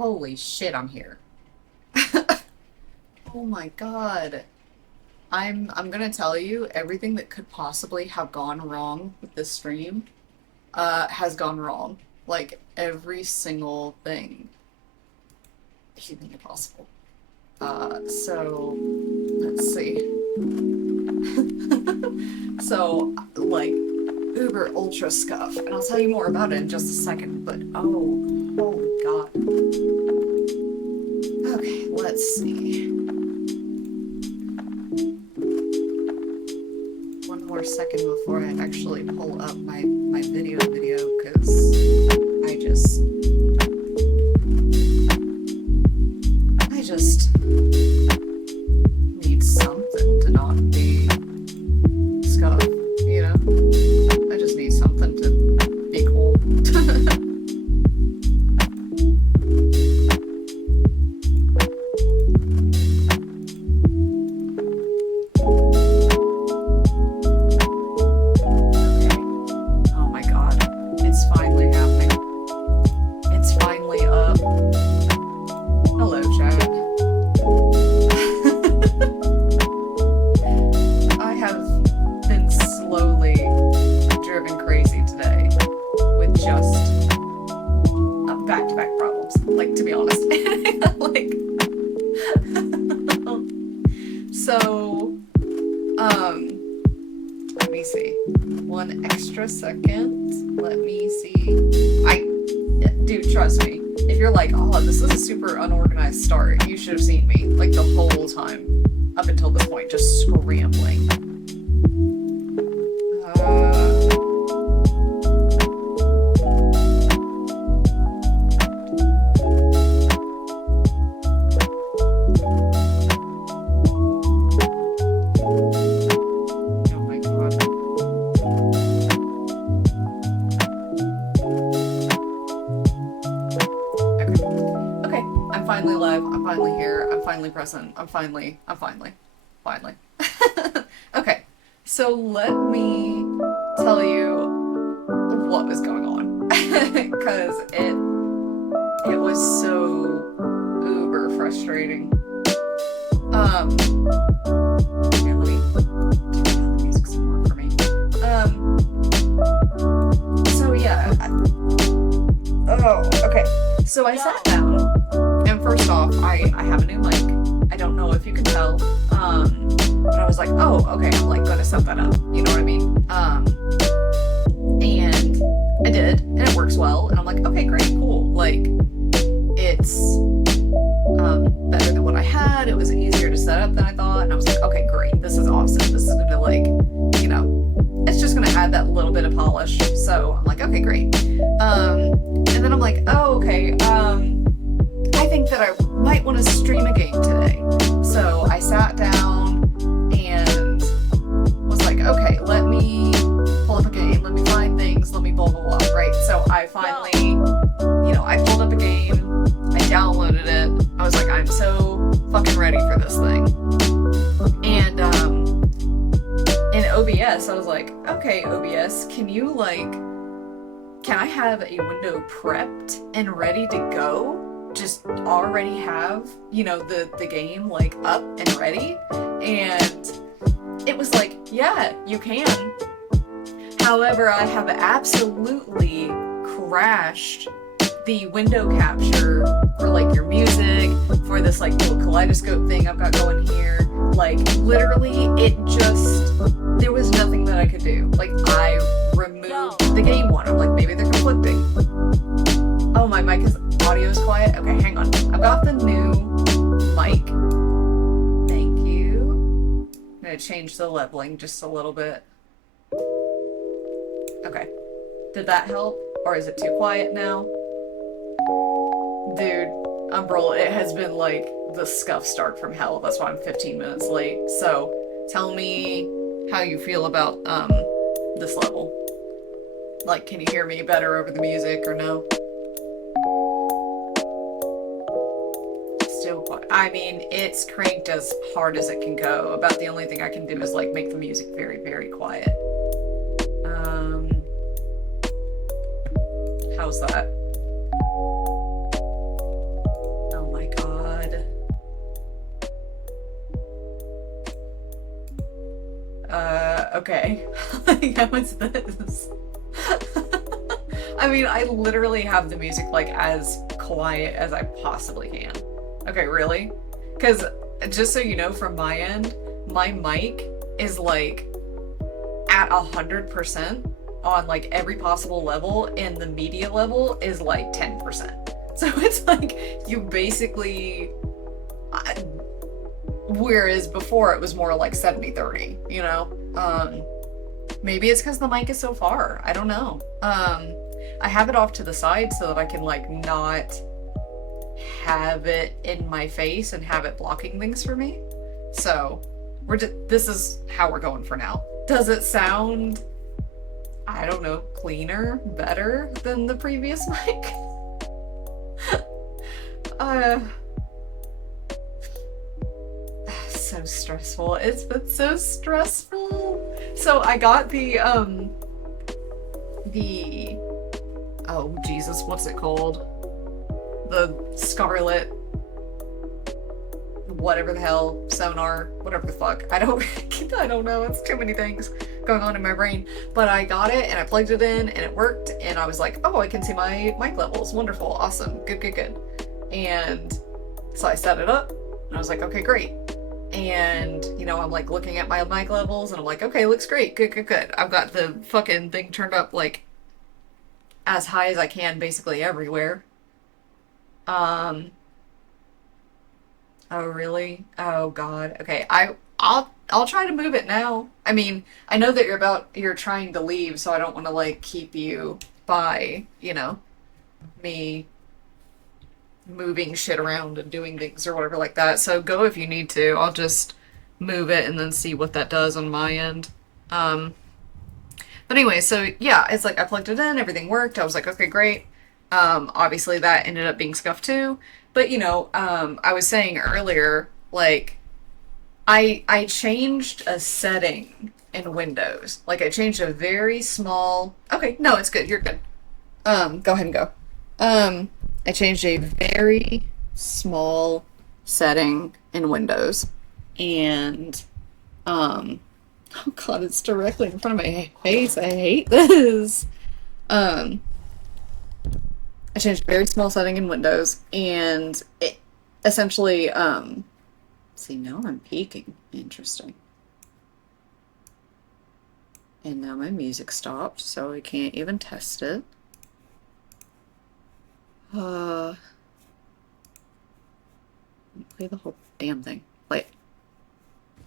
Holy shit, I'm here. Oh my god. I'm gonna tell you everything that could possibly have gone wrong with this stream has gone wrong. Like every single thing humanly possible. So let's see. So like uber ultra scuff, and I'll tell you more about it in just a second, but oh holy god. Okay, let's see. One more second before I actually pull up my video because I just need something to not be scuffed, you know? I just need something to be cool. Let me see. One extra second. Let me see. Dude, trust me. If you're like, oh, this is a super unorganized start, you should have seen me, like, the whole time up until this point, just scrambling. Present. I'm finally. Okay, so let me tell you what was going on, because it was so uber frustrating. Here, let me turn down the music some more for me. So yeah. Okay. So I sat down, and first off, I have a new mic. I don't know if you can tell, but I was like, oh, okay, I'm like gonna set that up, you know what I mean? And I did, and it works well, and I'm like, okay, great, cool, like, it's better than what I had, it was easier to set up than I thought, and I was like, okay, great, this is awesome, this is gonna, like, you know, it's just gonna add that little bit of polish, so I'm like, okay, great. And then I'm like, oh, okay, I think that I might want to stream a game today. So I sat down and was like, okay, let me pull up a game, let me find things, let me blah, blah, blah, right? So I finally, you know, I pulled up a game, I downloaded it, I was like, I'm so fucking ready for this thing. And in OBS, I was like, okay, OBS, can I have a window prepped and ready to go? Just already have, you know, the game like up and ready, and it was like, yeah, you can. However, I have absolutely crashed the window capture for like your music, for this like little kaleidoscope thing I've got going here. Like literally there was nothing that I could do. Like I removed the game one. I'm like, maybe they're conflicting. Oh, my mic is audio is quiet. Okay, hang on. I've got the new mic. Thank you. I'm gonna change the leveling just a little bit. Okay. Did that help? Or is it too quiet now? Dude, Umbrella, it has been like the scuff start from hell. That's why I'm 15 minutes late. So tell me how you feel about this level. Like, can you hear me better over the music or no? I mean, it's cranked as hard as it can go. About the only thing I can do is like make the music very, very quiet. How's that? okay. Like, how is this? I mean, I literally have the music like as quiet as I possibly can. Okay, really? Because just so you know, from my end, my mic is like at 100% on like every possible level, and the media level is like 10%. So it's like you basically. Whereas before it was more like 70-30, you know? Maybe it's because the mic is so far. I don't know. I have it off to the side so that I can like not have it in my face and have it blocking things for me. So this is how we're going for now. Does it sound, I don't know, cleaner, better than the previous mic? So stressful. It's been so stressful. So I got the oh Jesus, what's it called? The Scarlet whatever the hell, sonar, whatever the fuck. I don't know. It's too many things going on in my brain. But I got it and I plugged it in and it worked, and I was like, oh, I can see my mic levels. Wonderful, awesome, good. And so I set it up and I was like, okay, great. And, you know, I'm like looking at my mic levels and I'm like, okay, looks great. Good. I've got the fucking thing turned up like as high as I can basically everywhere. Oh really? Oh God. Okay. I'll try to move it now. I mean, I know that you're trying to leave, so I don't want to like keep you by, you know, me moving shit around and doing things or whatever like that. So go if you need to. I'll just move it and then see what that does on my end. But anyway, so yeah, it's like I plugged it in, everything worked. I was like, okay, great. Obviously that ended up being scuffed too. But you know, I was saying earlier, like I changed a setting in Windows. Like I changed a very small. Okay, no, it's good. You're good. Go ahead and go. I changed a very small setting in Windows, and oh God, it's directly in front of my face. I hate this. Um, I changed a very small setting in Windows, and it essentially see, now I'm peeking. Interesting. And now my music stopped, so I can't even test it. Play the whole damn thing. Play it.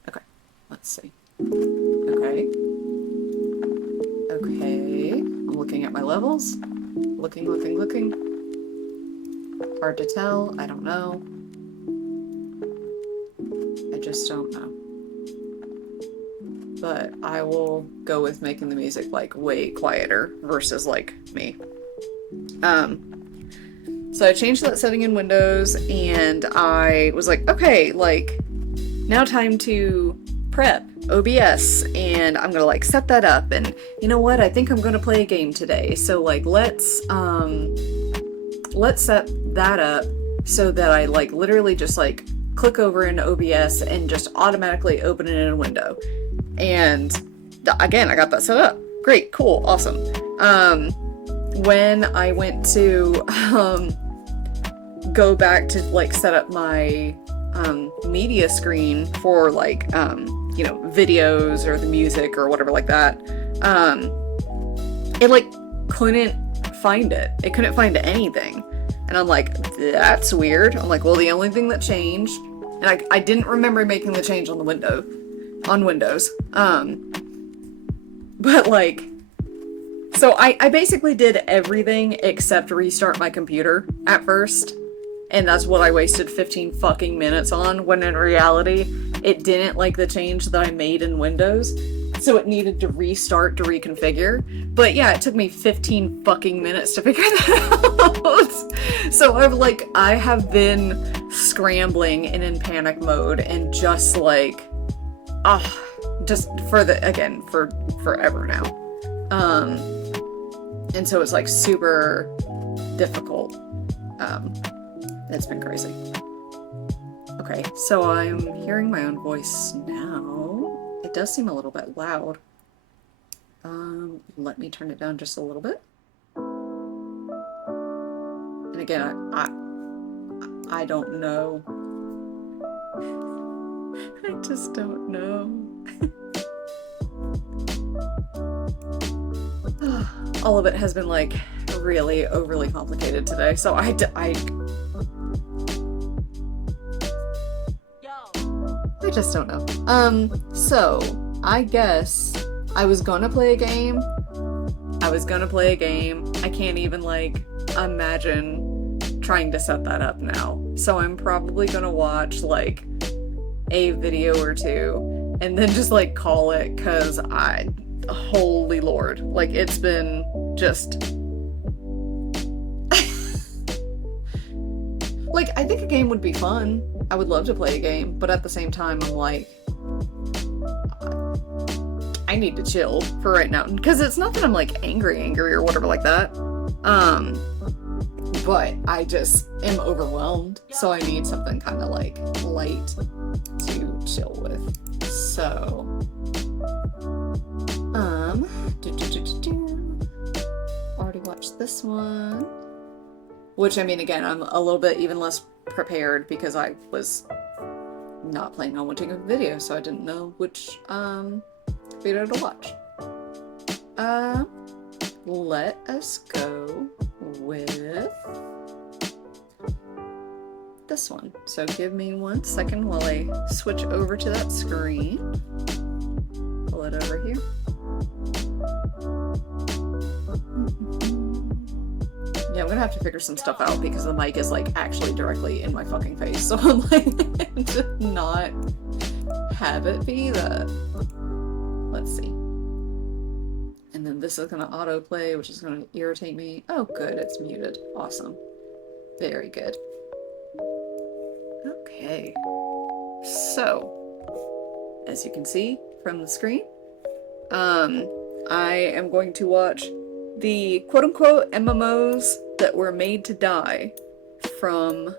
Okay, let's see. Okay. I'm looking at my levels. Looking. Hard to tell. I don't know. I just don't know. But I will go with making the music like way quieter versus like me. So I changed that setting in Windows, and I was like, okay, like now time to prep OBS, and I'm gonna like set that up, and you know what, I think I'm gonna play a game today, so like let's set that up so that I like literally just like click over into OBS and just automatically open it in a window. And again, I got that set up. Great, cool, awesome. When I went to go back to like set up my media screen for like you know, videos or the music or whatever like that, it like couldn't find it. It couldn't find anything. And I'm like, that's weird. I'm like, well, the only thing that changed, and I didn't remember making the change on Windows. But like, so I basically did everything except restart my computer at first. And that's what I wasted 15 fucking minutes on, when in reality, it didn't like the change that I made in Windows. So it needed to restart to reconfigure. But yeah, it took me 15 fucking minutes to figure that out. So I have been scrambling and in panic mode and just like, just for forever now. And so it's like super difficult. It's been crazy. Okay, so I'm hearing my own voice now. It does seem a little bit loud. Let me turn it down just a little bit. And again, I don't know. I just don't know. All of it has been like really overly complicated today, so I just don't know. So I guess I was gonna play a game. I can't even like imagine trying to set that up now. So I'm probably gonna watch like a video or two and then just like call it, cause holy Lord, like it's been just like, I think a game would be fun. I would love to play a game, but at the same time I'm like, I need to chill for right now, because it's not that I'm like angry or whatever like that, but I just am overwhelmed, so I need something kind of like light to chill with. So already watched this one, which, I mean, again, I'm a little bit even less prepared because I was not planning on watching a video, so I didn't know which video to watch. Let us go with this one. So give me 1 second while I switch over to that screen. Pull it over here. Yeah, I'm gonna have to figure some stuff out because the mic is like actually directly in my fucking face, so I'm like to not have it be that. Let's see. And then this is gonna autoplay, which is gonna irritate me. Oh good, it's muted. Awesome. Very good. Okay. So, as you can see from the screen, I am going to watch the quote-unquote MMOs that were made to die from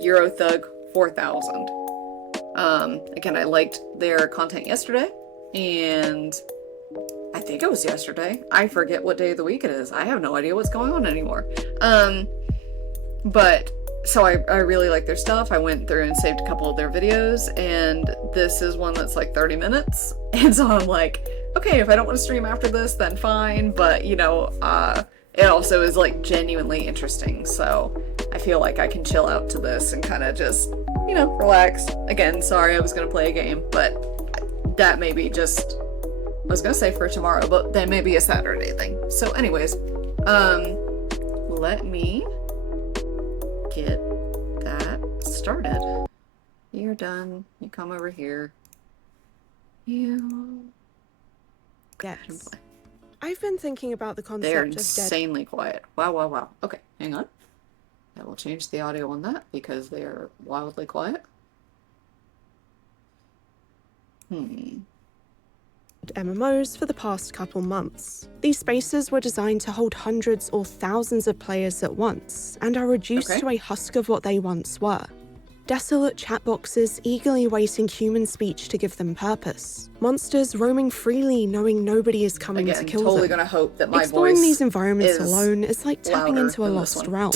Eurothug 4000. Again, I liked their content yesterday, and I think it was yesterday. I forget what day of the week it is. I have no idea what's going on anymore. But so I really like their stuff. I went through and saved a couple of their videos, and this is one that's like 30 minutes. And so I'm like, okay, if I don't want to stream after this, then fine. But, you know, it also is like genuinely interesting. So I feel like I can chill out to this and kind of just, you know, relax. Again, sorry, I was going to play a game, but that may be just, I was going to say for tomorrow, but that may be a Saturday thing. So anyways, let me get that started. You're done. You come over here. You... Yes. I've been thinking about the concept They're of dead. insanely quiet. Wow. Okay, hang on. I will change the audio on that because they are wildly quiet. MMOs for the past couple months. These spaces were designed to hold hundreds or thousands of players at once, and are reduced to a husk of what they once were. Desolate chat boxes eagerly waiting human speech to give them purpose. Monsters roaming freely knowing nobody is coming to kill totally them. Gonna hope that my Exploring voice these environments is alone is like tapping into a louder lost than this realm.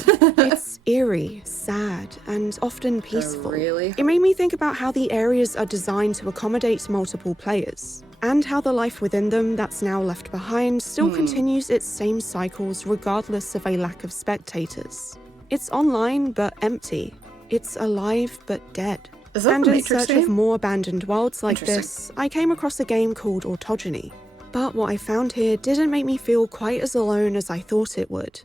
It's eerie, sad, and often peaceful. It made me think about how the areas are designed to accommodate multiple players, and how the life within them that's now left behind still continues its same cycles regardless of a lack of spectators. It's online but empty. It's alive but dead. Is that And the in Matrix search of more abandoned worlds like this, I came across a game called Autogeny. But what I found here didn't make me feel quite as alone as I thought it would.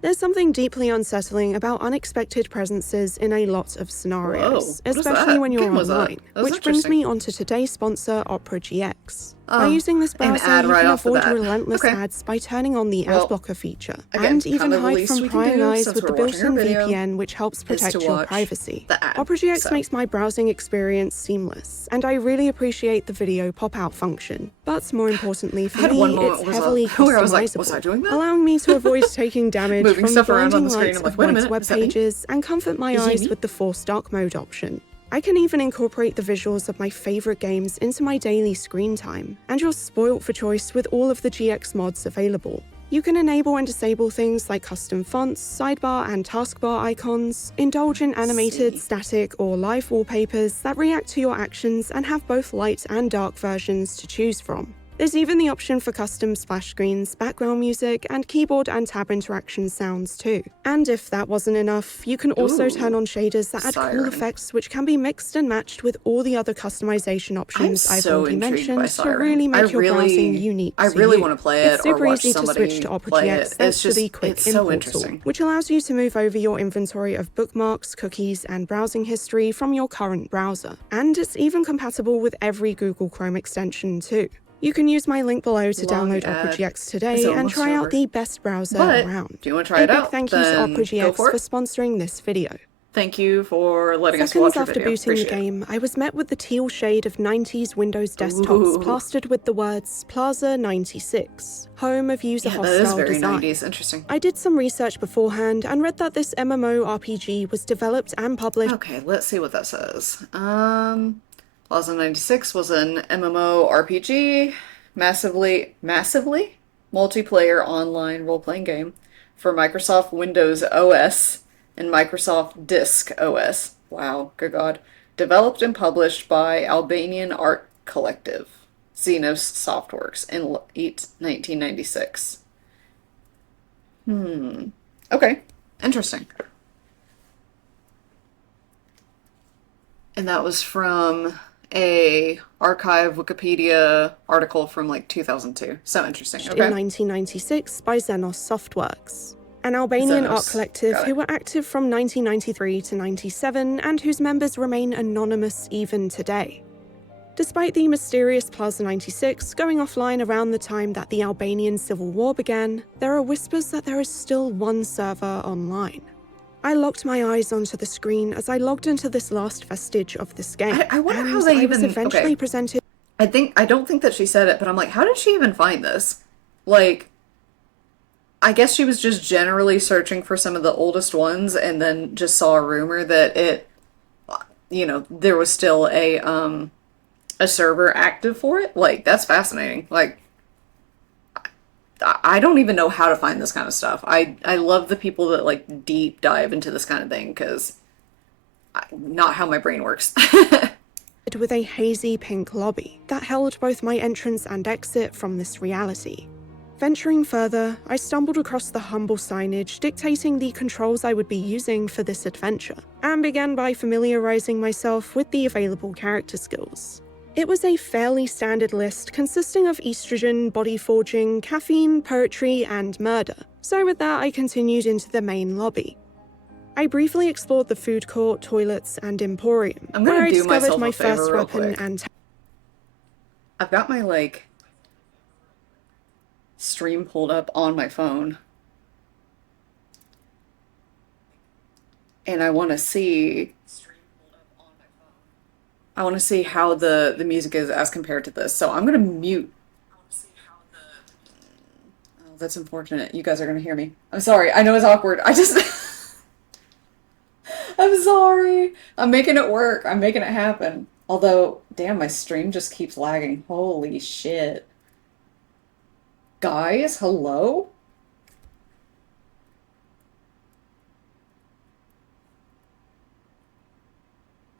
There's something deeply unsettling about unexpected presences in a lot of scenarios, especially when you're online, which brings me onto today's sponsor, Opera GX. By using this browser, you can avoid relentless ads by turning on the ad blocker feature, and even hide from prying eyes with the built-in VPN, which helps protect your privacy. Opera GX makes my browsing experience seamless, and I really appreciate the video pop-out function. But more importantly for me, it's heavily customizable, allowing me to avoid taking damage from the blinding lights of web pages and comfort my eyes with the Force Dark Mode option. I can even incorporate the visuals of my favorite games into my daily screen time, and you're spoilt for choice with all of the GX mods available. You can enable and disable things like custom fonts, sidebar and taskbar icons, indulge in animated, static, or live wallpapers that react to your actions and have both light and dark versions to choose from. There's even the option for custom splash screens, background music, and keyboard and tab interaction sounds too. And if that wasn't enough, you can also turn on shaders that add cool effects which can be mixed and matched with all the other customization options I've already mentioned to really make your browsing unique to you. I really want to play it. It's super easy to switch to Opera GX thanks to the quick import tool, which allows you to move over your inventory of bookmarks, cookies, and browsing history from your current browser. And it's even compatible with every Google Chrome extension too. You can use my link below to download Opera GX today and try out the best browser around. Do you want to try it out? Thank you to Opera GX for sponsoring this video. Thank you for letting us watch your video. Seconds after booting the game, I was met with the teal shade of 90s Windows desktops plastered with the words Plaza 96, home of user hostile that is very design. 90s. Interesting. I did some research beforehand and read that this MMORPG was developed and published. Okay, let's see what that says. Plaza 96 was an MMORPG, massively multiplayer online role-playing game for Microsoft Windows OS and Microsoft Disk OS. Wow, good God. Developed and published by Albanian art collective, Xenos Softworks, in 1996. Okay, interesting. And that was from a archive Wikipedia article from like 2002. So interesting. Okay. In 1996 by Xenos Softworks, an Albanian art collective who were active from 1993 to 97 and whose members remain anonymous even today. Despite the mysterious Plaza 96 going offline around the time that the Albanian Civil War began, there are whispers that there is still one server online. I locked my eyes onto the screen as I logged into this last vestige of this game. I wonder how they even... was eventually presented... I don't think that she said it, but I'm like, how did she even find this? Like, I guess she was just generally searching for some of the oldest ones and then just saw a rumor that it, you know, there was still a server active for it. Like, that's fascinating. Like, I don't even know how to find this kind of stuff. I love the people that like deep dive into this kind of thing because not how my brain works. with a hazy pink lobby that held both my entrance and exit from this reality. Venturing further, I stumbled across the humble signage dictating the controls I would be using for this adventure, and began by familiarizing myself with the available character skills. It was a fairly standard list consisting of estrogen, body forging, caffeine, poetry, and murder. So with that, I continued into the main lobby. I briefly explored the food court, toilets, and emporium, where I discovered my first weapon and... I've got my, like, stream pulled up on my phone. And I want to see... how the music is as compared to this. So I'm going to mute. Oh, that's unfortunate. You guys are going to hear me. I'm sorry. I know it's awkward. I'm sorry. I'm making it work. I'm making it happen. Although, damn, my stream just keeps lagging. Holy shit. Guys, hello?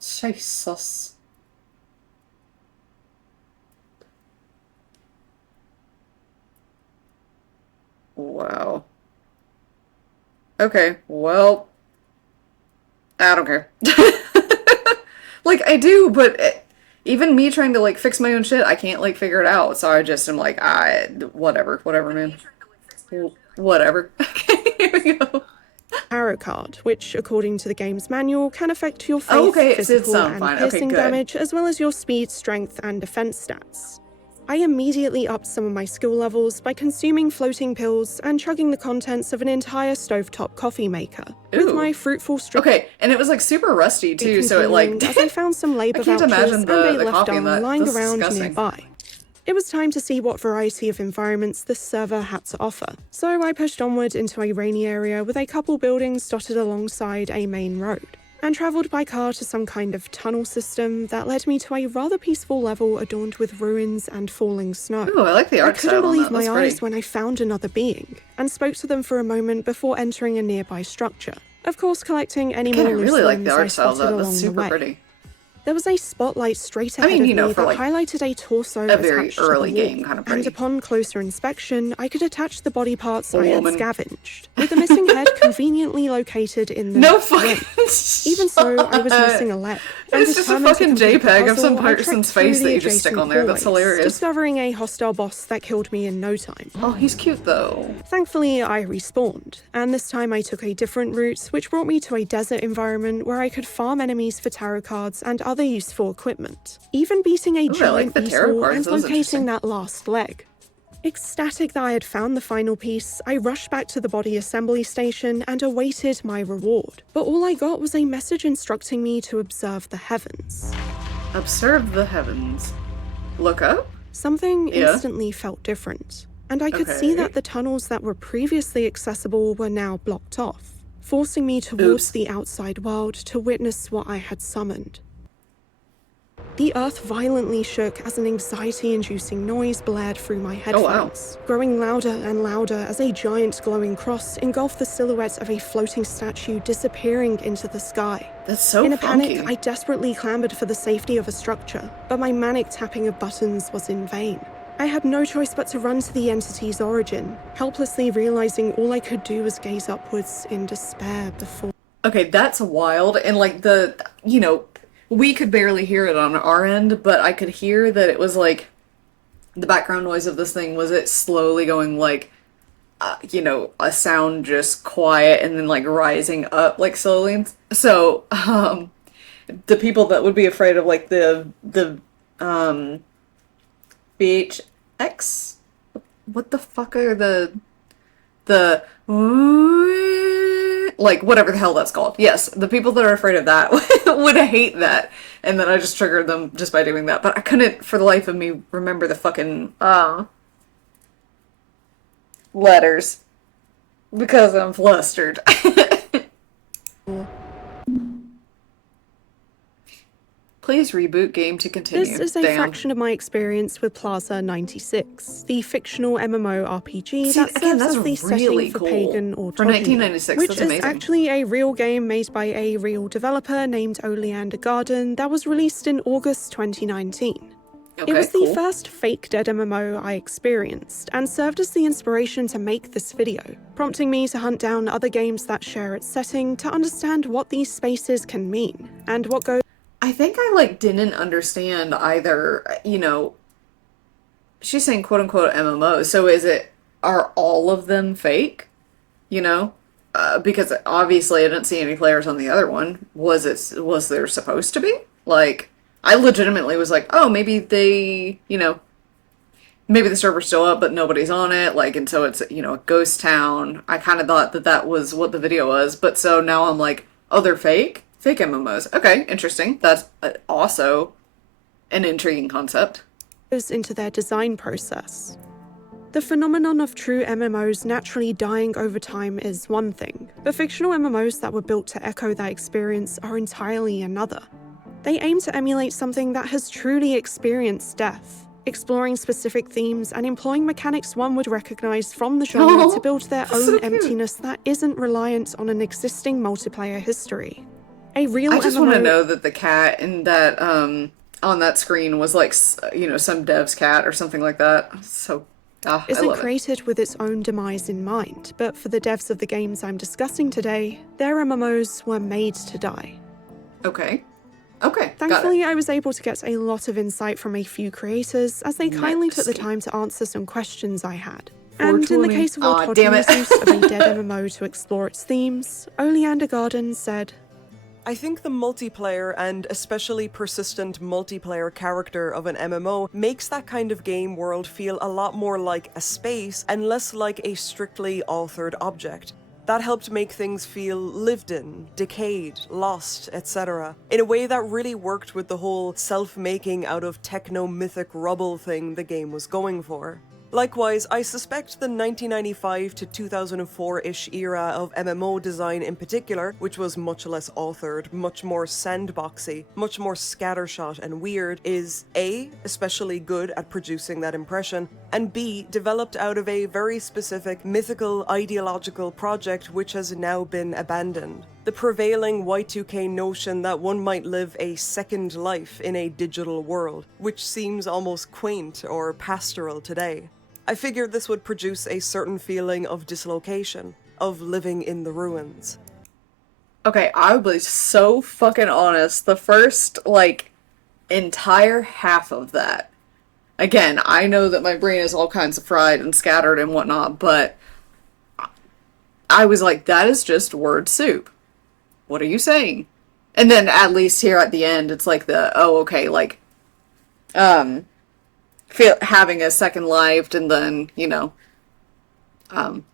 Jesus. Wow. Okay, well, I don't care. Like, I do, but even me trying to, like, fix my own shit, I can't, like, figure it out. So I just am like, whatever, man. Whatever. Okay, here we go. Arrow card, which, according to the game's manual, can affect your faith, physical, and piercing damage, as well as your speed, strength, and defense stats. I immediately upped some of my skill levels by consuming floating pills and chugging the contents of an entire stovetop coffee maker with my fruitful Okay, and it was like super rusty too, so it like... as I found some labor vouchers and a left arm lying around nearby. It was time to see what variety of environments this server had to offer, so I pushed onward into a rainy area with a couple buildings dotted alongside a main road. and travelled by car to some kind of tunnel system that led me to a rather peaceful level adorned with ruins and falling snow. Ooh, I like the art I couldn't style on believe that. my That's eyes pretty. when I found another being, and spoke to them for a moment before entering a nearby structure. Of course, collecting any Again, more I loose really like the limbs I art style of spotted that. That's along the super way. pretty. There was a spotlight straight I ahead mean, of you know, me for that like highlighted a torso a very attached to the early wall, game kind of and pretty. upon closer inspection, I could attach the body parts A I had woman. scavenged, with the missing head conveniently located in the No next room. fucking Even so, I was missing a leg. And It's just a determined to fucking complete the JPEG of some puzzle, I trekked person's through face the that you just stick adjacent on there. That's hallways, hilarious. discovering a hostile boss that killed me in no time. Oh, he's cute though. Thankfully, I respawned, and this time I took a different route, which brought me to a desert environment where I could farm enemies for tarot cards and other useful equipment, even beating a Ooh, I like giant the tarot beetle cards. and That was locating interesting. that last leg. Ecstatic that I had found the final piece, I rushed back to the body assembly station and awaited my reward. But all I got was a message instructing me to observe the heavens. Observe the heavens. Look up? Something Yeah. instantly felt different, and I could see Okay. that the tunnels that were previously accessible were now blocked off, forcing me towards Oops. the outside world to witness what I had summoned. The earth violently shook as an anxiety-inducing noise blared through my headphones, growing louder and louder as a giant glowing cross engulfed the silhouette of a floating statue disappearing into the sky. That's so In a funky. panic, I desperately clambered for the safety of a structure, but my manic tapping of buttons was in vain. I had no choice but to run to the entity's origin, helplessly realizing all I could do was gaze upwards in despair before. Okay, that's wild. And like we could barely hear it on our end, but I could hear that it was like the background noise of this thing was it slowly going like, a sound just quiet and then like rising up like slowly. So, the people that would be afraid of like the VHX, what the fuck are the like whatever the hell that's called. Yes, the people that are afraid of that would hate that, and then I just triggered them just by doing that. But I couldn't, for the life of me, remember the fucking letters because I'm flustered. Please reboot game to continue. This is a Damn. fraction of my experience with Plaza 96, the fictional MMORPG See, that again, serves that's as the really setting for cool. Pagan For Autonomy, 1996, which that's is amazing. actually a real game made by a real developer named Oleander Garden that was released in August 2019. Okay, It was the cool. first fake dead MMO I experienced, and served as the inspiration to make this video, prompting me to hunt down other games that share its setting to understand what these spaces can mean, and what goes I think I like didn't understand either, she's saying quote unquote MMO, so are all of them fake? Because obviously I didn't see any players on the other one. Was there supposed to be? Like, I legitimately was like, oh, maybe maybe the server's still up, but nobody's on it, like, and so it's, a ghost town. I kind of thought that was what the video was, but so now I'm like, oh, they're fake? Fake MMOs. Okay, interesting. That's also an intriguing concept. into their design process. The phenomenon of true MMOs naturally dying over time is one thing, but fictional MMOs that were built to echo that experience are entirely another. They aim to emulate something that has truly experienced death, exploring specific themes and employing mechanics one would recognize from the genre to build their that's own so cute. emptiness that isn't reliant on an existing multiplayer history. A real I just MMO want to know that the cat in that on that screen was like some dev's cat or something like that. So I isn't love it. created with its own demise in mind, but for the devs of the games I'm discussing today, their MMOs were made to die. Okay, got it. Thankfully, I was able to get a lot of insight from a few creators as they kindly took the Next. time to answer some questions I had. And in the 420. case of Aw, damn Autonomy's it. use of a dead MMO to explore its themes, Oleander Garden said, I think the multiplayer, and especially persistent multiplayer character of an MMO, makes that kind of game world feel a lot more like a space and less like a strictly authored object. That helped make things feel lived in, decayed, lost, etc. in a way that really worked with the whole self-making out of techno-mythic rubble thing the game was going for. Likewise, I suspect the 1995 to 2004-ish era of MMO design in particular, which was much less authored, much more sandboxy, much more scattershot and weird, is A, especially good at producing that impression, and B, developed out of a very specific mythical ideological project which has now been abandoned. The prevailing Y2K notion that one might live a second life in a digital world, which seems almost quaint or pastoral today. I figured this would produce a certain feeling of dislocation, of living in the ruins. Okay, I'll be so fucking honest. The first, entire half of that. Again, I know that my brain is all kinds of fried and scattered and whatnot, but I was like, that is just word soup. What are you saying? And then at least here at the end, it's like having a second life and then,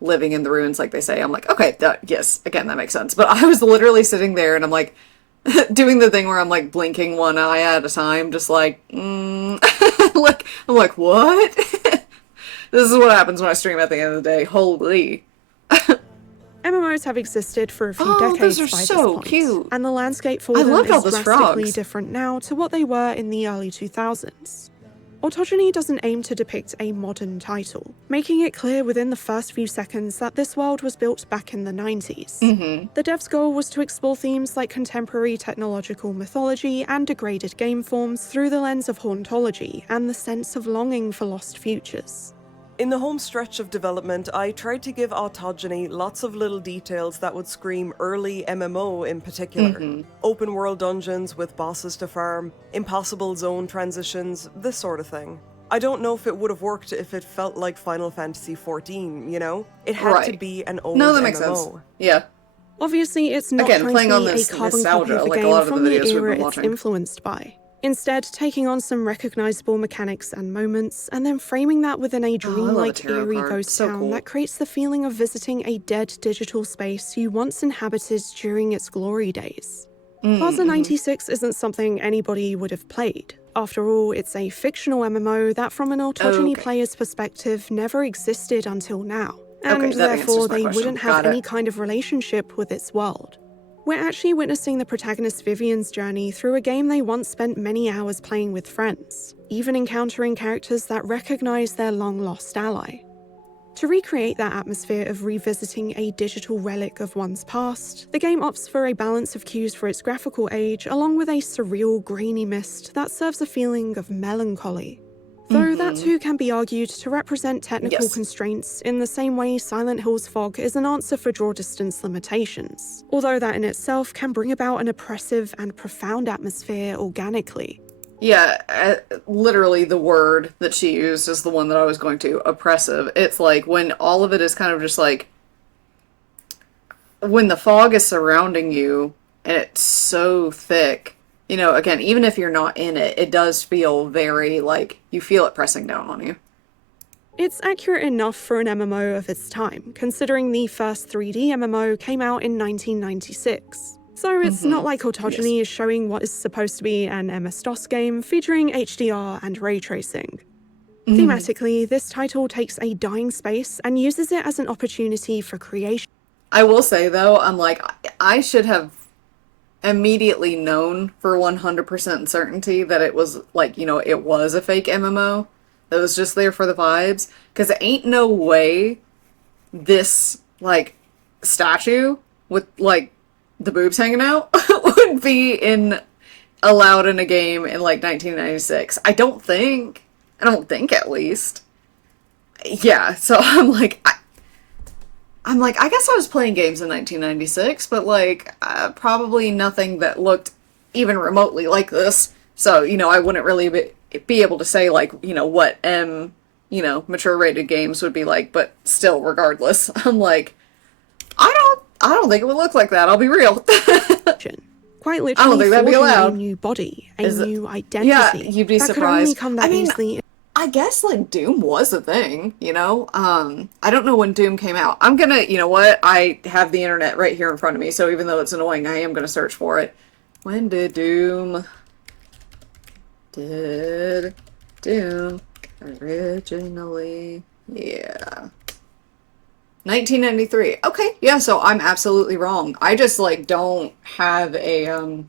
living in the ruins, like they say. I'm like, okay, yes, again, that makes sense. But I was literally sitting there and I'm like, doing the thing where I'm like blinking one eye at a time, just I'm like, what? This is what happens when I stream at the end of the day. Holy. MMOs have existed for a few decades those are by so this point, cute. And the landscape for I them loved all is those drastically frogs. different now to what they were in the early 2000s. Autogeny doesn't aim to depict a modern title, making it clear within the first few seconds that this world was built back in the 90s. The dev's goal was to explore themes like contemporary technological mythology and degraded game forms through the lens of hauntology and the sense of longing for lost futures. In the home stretch of development, I tried to give Autogeny lots of little details that would scream early MMO in particular. Open world dungeons with bosses to farm, impossible zone transitions, this sort of thing. I don't know if it would have worked if it felt like Final Fantasy XIV, you know? It had to be an old No, that makes MMO. sense. Yeah. Obviously, it's not Again, trying playing to on be a this carbon copy nostalgia, of the like a game lot of the from the videos we've era been it's watching. influenced by. Instead, taking on some recognizable mechanics and moments, and then framing that within a dreamlike, tarot eerie card. ghost So town cool. that creates the feeling of visiting a dead digital space you once inhabited during its glory days. Plaza 96 isn't something anybody would have played. After all, it's a fictional MMO that, from an Autogeny Okay. player's perspective, never existed until now. And Okay, that therefore, answers my they question. wouldn't have Got it. any kind of relationship with its world. We're actually witnessing the protagonist Vivian's journey through a game they once spent many hours playing with friends, even encountering characters that recognize their long-lost ally. To recreate that atmosphere of revisiting a digital relic of one's past, the game opts for a balance of cues for its graphical age, along with a surreal, grainy mist that serves a feeling of melancholy. Though that too can be argued to represent technical Yes. constraints in the same way Silent Hill's fog is an answer for draw distance limitations, although that in itself can bring about an oppressive and profound atmosphere organically. Yeah, literally the word that she used is the one that I was going to, oppressive. It's like when all of it is kind of just like, when the fog is surrounding you and it's so thick, again, even if you're not in it, it does feel very like you feel it pressing down on you. It's accurate enough for an MMO of its time, considering the first 3D MMO came out in 1996. So it's not like Autogeny is showing what is supposed to be an MS-DOS game featuring HDR and ray tracing. Thematically, this title takes a dying space and uses it as an opportunity for creation. I will say though, I'm like, I should have immediately known for 100% certainty that it was like, it was a fake MMO that was just there for the vibes. Because ain't no way this, statue with, the boobs hanging out would be allowed in a game in, 1996. I don't think, at least. Yeah, so I'm like, I guess I was playing games in 1996, but probably nothing that looked even remotely like this. So, I wouldn't really be able to say what mature rated games would be like, but still, regardless, I'm like, I don't think it would look like that, I'll be real. Quite I don't literally think that'd be forging allowed. a new body, a Is it- new identity. Yeah, you'd be that could only surprised. come that easily. I guess Doom was a thing, I don't know when Doom came out. I'm gonna, you know what? I have the internet right here in front of me, so even though it's annoying, I am gonna search for it. When did Doom Originally, yeah. 1993. Okay, yeah, so I'm absolutely wrong. I just, like, don't have a,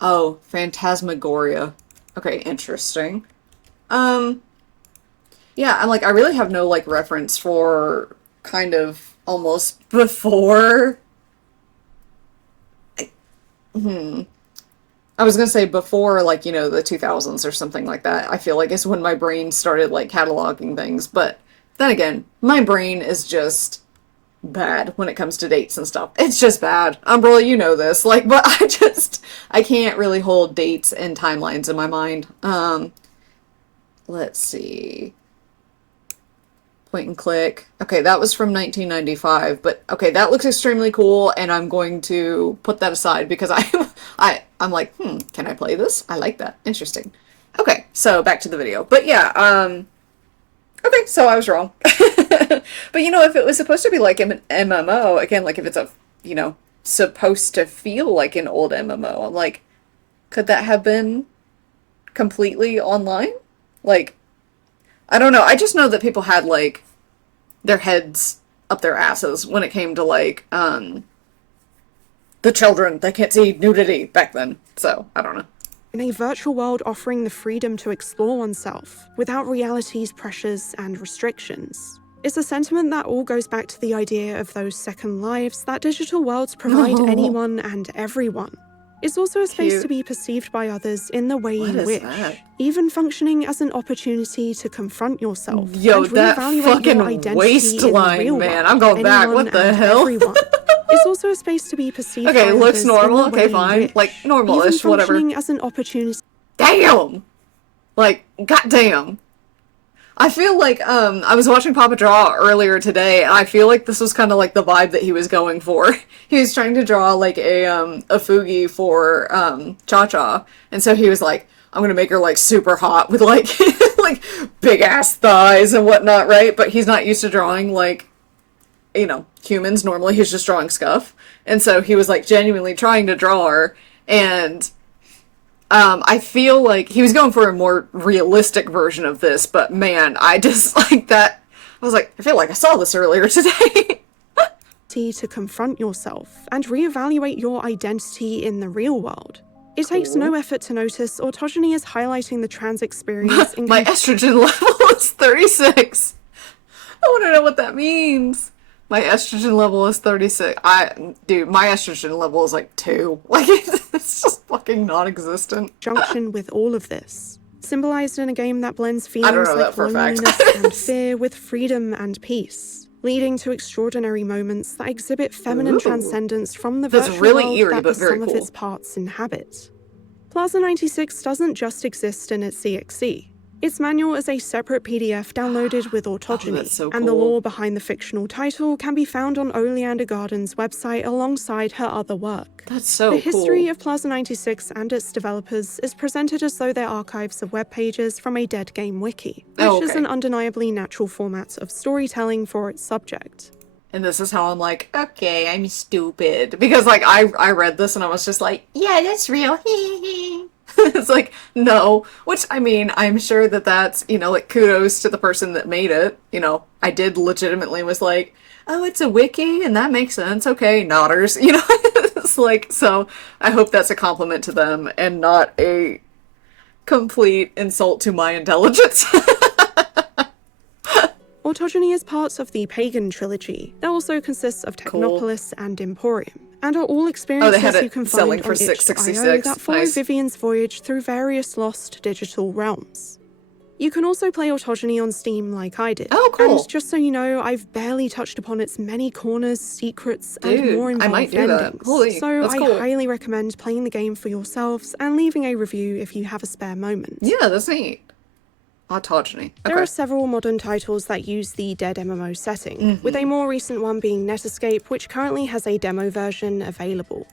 oh, Phantasmagoria. Okay, interesting. Um, yeah, I'm like, I really have no, like, reference for kind of almost before. I was gonna say before, like, you know, the 2000s or something like that. I feel like is when my brain started, like, cataloging things. But then again, my brain is just bad when it comes to dates and stuff. It's just bad. Umbrella, you know this. Like, but I can't really hold dates and timelines in my mind. Let's see. Point and click. Okay, that was from 1995, but okay, that looks extremely cool, and I'm going to put that aside because I'm like, can I play this? I like that. Interesting. Okay, so back to the video. But yeah, okay, so I was wrong. But you know, if it was supposed to be like an MMO, again, like if it's a, you know, supposed to feel like an old MMO, I'm like, could that have been completely online? Like, I don't know. I just know that people had like their heads up their asses when it came to like the children. They can't see nudity back then. So, I don't know. In a virtual world offering the freedom to explore oneself without reality's pressures and restrictions. It's a sentiment that all goes back to the idea of those second lives that digital worlds provide anyone and everyone. It's also a space to be perceived by others in the way you wish, even functioning as an opportunity to confront yourself and reevaluate your identity in the real world. I'm going back. What the hell? It's also a space to be perceived by others looks normal. in the way Okay, fine. you wish, Like, normal-ish, even whatever. functioning as an opportunity. Damn! Like, goddamn. I feel like, I was watching Papa Draw earlier today, and I feel like this was kind of like the vibe that he was going for. He was trying to draw, like, a Fugi for, Cha-Cha, and so he was like, I'm gonna make her, like, super hot with, like, like, big-ass thighs and whatnot, right? But he's not used to drawing, like, you know, humans. Normally he's just drawing Scuff. And so he was, like, genuinely trying to draw her, and I feel like he was going for a more realistic version of this, but man, I just like that. I was like, I feel like I saw this earlier today. To confront yourself and reevaluate your identity in the real world. It takes no effort to notice autogyny is highlighting the trans experience in My estrogen level is 36. I want to know what that means. My estrogen level is 36. Dude, my estrogen level is like 2. Like, it's just fucking non-existent. Junction with all of this. Symbolized in a game that blends feelings like loneliness and fear with freedom and peace. Leading to extraordinary moments that exhibit feminine transcendence from the virtual world that the sum of its parts inhabit. Plaza 96 doesn't just exist in its EXE. Its manual is a separate PDF downloaded with autogyny, and the lore behind the fictional title can be found on Oleander Garden's website alongside her other work. That's so cool. The history of Plaza 96 and its developers is presented as though they're archives of web pages from a dead game wiki, which is an undeniably natural format of storytelling for its subject. And this is how I'm like, okay, I'm stupid. Because, like, I read this and I was just like, yeah, that's real. It's like, no. Which, I mean, I'm sure that that's, you know, like, kudos to the person that made it. You know, I did legitimately was like, oh, it's a wiki, and that makes sense. Okay, nodders. You know, it's like, so I hope that's a compliment to them and not a complete insult to my intelligence. Autogyny is part of the Pagan trilogy that also consists of Technopolis and Emporium, and are all experiences you can find on itch.io that follow Vivian's voyage through various lost digital realms. You can also play Autogyny on Steam like I did. Oh, cool. And just so you know, I've barely touched upon its many corners, secrets, and more involved endings. So I highly recommend playing the game for yourselves and leaving a review if you have a spare moment. Yeah, that's neat. Autogyny. Okay. There are several modern titles that use the dead MMO setting, with a more recent one being Netscape, which currently has a demo version available.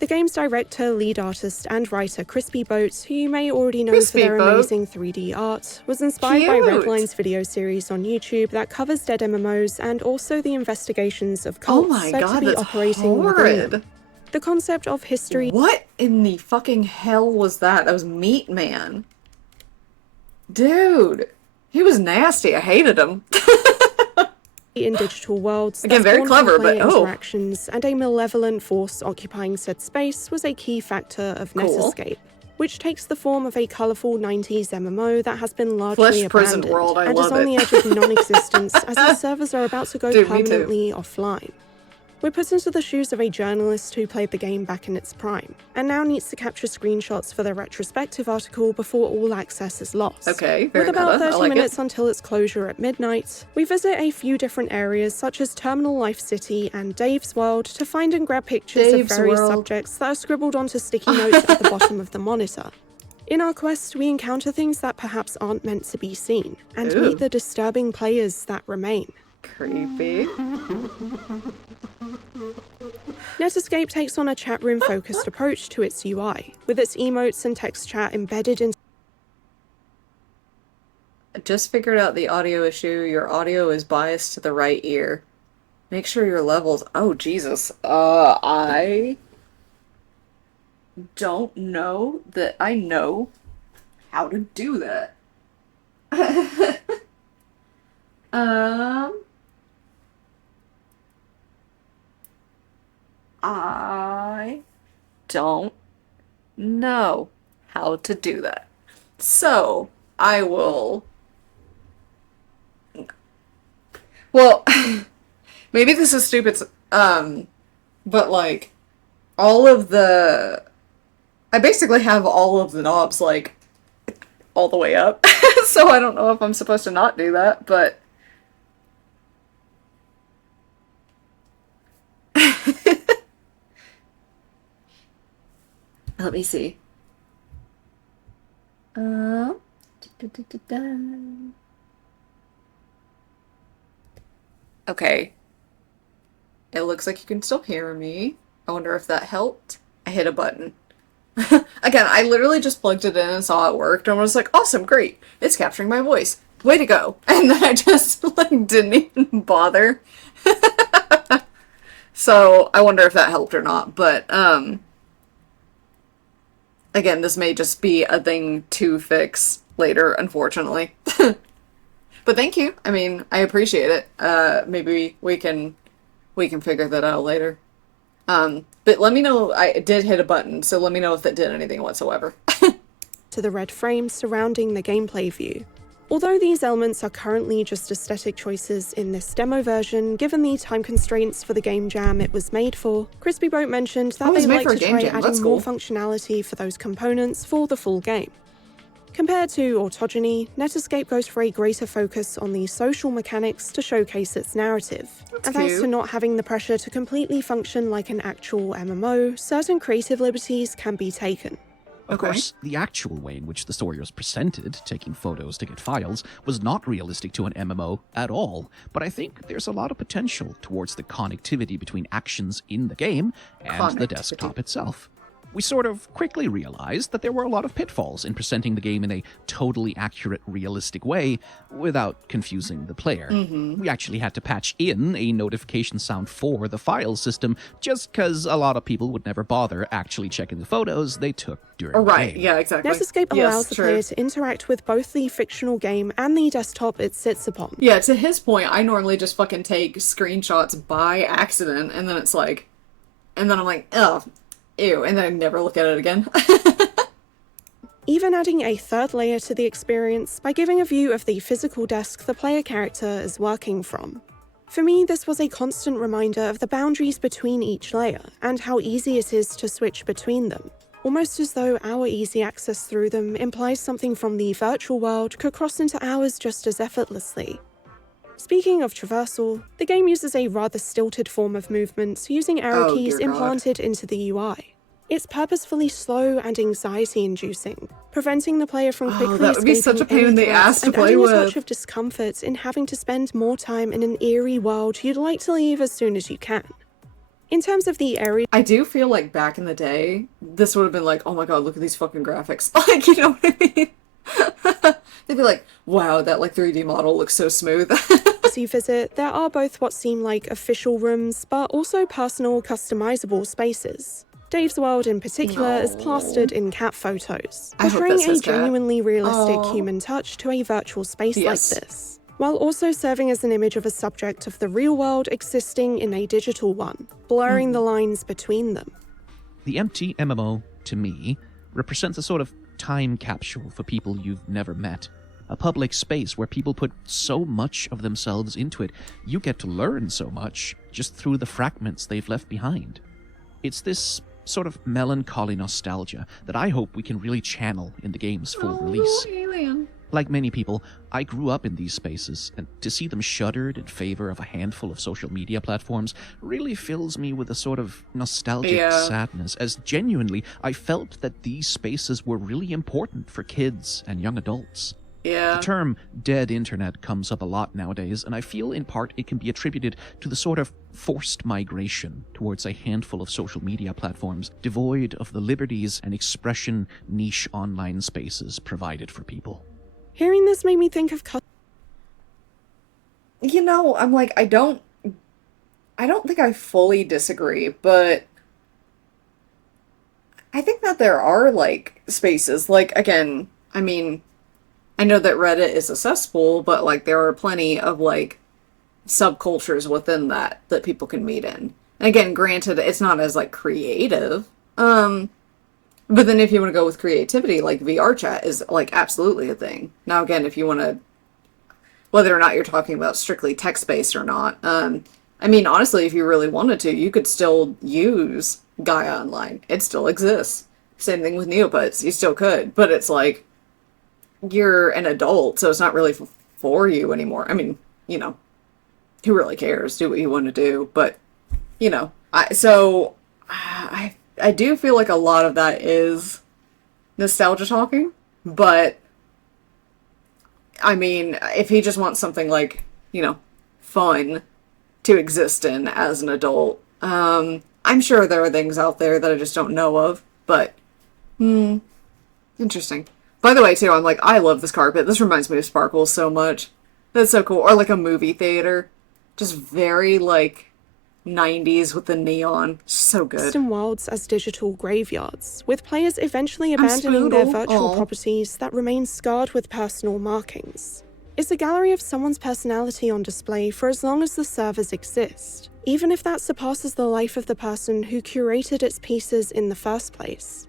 The game's director, lead artist, and writer Crispy Boat, who you may already know for their amazing 3D art, was inspired by Redline's video series on YouTube that covers dead MMOs and also the investigations of cults said to be operating within them. The concept of history— What in the fucking hell was that? That was Meat Man. Dude. He was nasty. I hated him. In digital worlds, Again, very spawned clever, from player but interactions and a malevolent force occupying said space was a key factor of Cool. Netscape, which takes the form of a colourful 90s MMO that has been largely Flesh prison abandoned world, I and is love on it. the edge of non-existence as its servers are about to go Dude, me too. permanently offline. We're put into the shoes of a journalist who played the game back in its prime, and now needs to capture screenshots for the retrospective article before all access is lost. Okay, very With about meta. I 30 like minutes it. until its closure at midnight, we visit a few different areas such as Terminal Life City and Dave's World to find and grab pictures Dave's of various World. subjects that are scribbled onto sticky notes at the bottom of the monitor. In our quest, we encounter things that perhaps aren't meant to be seen, and Ooh. meet the disturbing players that remain. Creepy. Netscape takes on a chat room focused approach to its UI, with its emotes and text chat embedded into I just figured out the audio issue. Your audio is biased to the right ear. Make sure your levels. Oh, Jesus. I don't know that I know how to do that. Um, I don't know how to do that. So, I will. Well, maybe this is stupid, but like, all of the. I basically have all of the knobs, like, all the way up. So I don't know if I'm supposed to not do that, but. Let me see. Okay. It looks like you can still hear me. I wonder if that helped. I hit a button. Again, I literally just plugged it in and saw it worked and was like, awesome, great. It's capturing my voice. Way to go. And then I just like didn't even bother. So I wonder if that helped or not. But again, this may just be a thing to fix later, unfortunately. But thank you. I mean, I appreciate it. Maybe we can figure that out later. But let me know. I did hit a button, so let me know if that did anything whatsoever. to the red frame surrounding the gameplay view. Although these elements are currently just aesthetic choices in this demo version, given the time constraints for the game jam it was made for, Crispy Boat mentioned that Oh, it was they'd made like for a to game try jam. adding That's more cool. functionality for those components for the full game. Compared to Autogeny, Netscape goes for a greater focus on the social mechanics to showcase its narrative. That's And thanks to cute. not having the pressure to completely function like an actual MMO, certain creative liberties can be taken. Of Okay. course, the actual way in which the story was presented, taking photos to get files, was not realistic to an MMO at all, but I think there's a lot of potential towards the connectivity between actions in the game and the Connectivity. desktop itself. We sort of quickly realized that there were a lot of pitfalls in presenting the game in a totally accurate, realistic way without confusing the player. We actually had to patch in a notification sound for the file system just because a lot of people would never bother actually checking the photos they took during Oh, the right. game. Yeah, exactly. Netscape Yes, allows the true. player to interact with both the fictional game and the desktop it sits upon. Yeah, to his point, I normally just fucking take screenshots by accident, and then it's like, and then I'm like, oh, ew, and then I never look at it again. Even adding a third layer to the experience by giving a view of the physical desk the player character is working from. For me, this was a constant reminder of the boundaries between each layer and how easy it is to switch between them, almost as though our easy access through them implies something from the virtual world could cross into ours just as effortlessly. Speaking of traversal, the game uses a rather stilted form of movement using arrow Oh, keys dear God. implanted into the UI. It's purposefully slow and anxiety-inducing, preventing the player from quickly that would be escaping such a pain any in the threats ass to and play adding a with. touch of discomfort in having to spend more time in an eerie world you'd like to leave as soon as you can. In terms of the area I do feel like back in the day, this would have been like, oh my god, look at these fucking graphics. Like, you know what I mean? They'd be like, wow, that like 3D model looks so smooth. you visit, there are both what seem like official rooms, but also personal, customizable spaces. Dave's world in particular is plastered in cat photos, I hope offering that's a his cat. genuinely realistic Aw. human touch to a virtual space Yes. like this, while also serving as an image of a subject of the real world existing in a digital one, blurring the lines between them. The empty MMO, to me, represents a sort of time capsule for people you've never met. A public space where people put so much of themselves into it, you get to learn so much just through the fragments they've left behind. It's this sort of melancholy nostalgia that I hope we can really channel in the game's full release. Alien. Like many people, I grew up in these spaces, and to see them shuttered in favor of a handful of social media platforms really fills me with a sort of nostalgic sadness, as genuinely I felt that these spaces were really important for kids and young adults. Yeah. The term dead internet comes up a lot nowadays, and I feel in part it can be attributed to the sort of forced migration towards a handful of social media platforms devoid of the liberties and expression niche online spaces provided for people. Hearing this made me think of You know, I'm like, I don't think I fully disagree, but I think that there are, like, spaces, like, again, I mean, I know that Reddit is a cesspool, but, like, there are plenty of, like, subcultures within that people can meet in. And again, granted, it's not as, like, creative, but then if you want to go with creativity, like, VR chat is, like, absolutely a thing. Now, again, if you want to, whether or not you're talking about strictly text-based or not, I mean, honestly, if you really wanted to, you could still use Gaia Online. It still exists. Same thing with Neopets. You still could. But it's like, you're an adult, so it's not really for you anymore. I mean, you know, who really cares? Do what you want to do. But, you know, I do feel like a lot of that is nostalgia talking. But, I mean, if he just wants something like, you know, fun to exist in as an adult, I'm sure there are things out there that I just don't know of, but, interesting. By the way, too, I'm like, I love this carpet. This reminds me of Sparkles so much. That's so cool. Or like a movie theater. Just very, like, 90s with the neon. So good. custom worlds as digital graveyards, with players eventually abandoning their Spoodle. virtual Aw. properties that remain scarred with personal markings. It's a gallery of someone's personality on display for as long as the servers exist, even if that surpasses the life of the person who curated its pieces in the first place.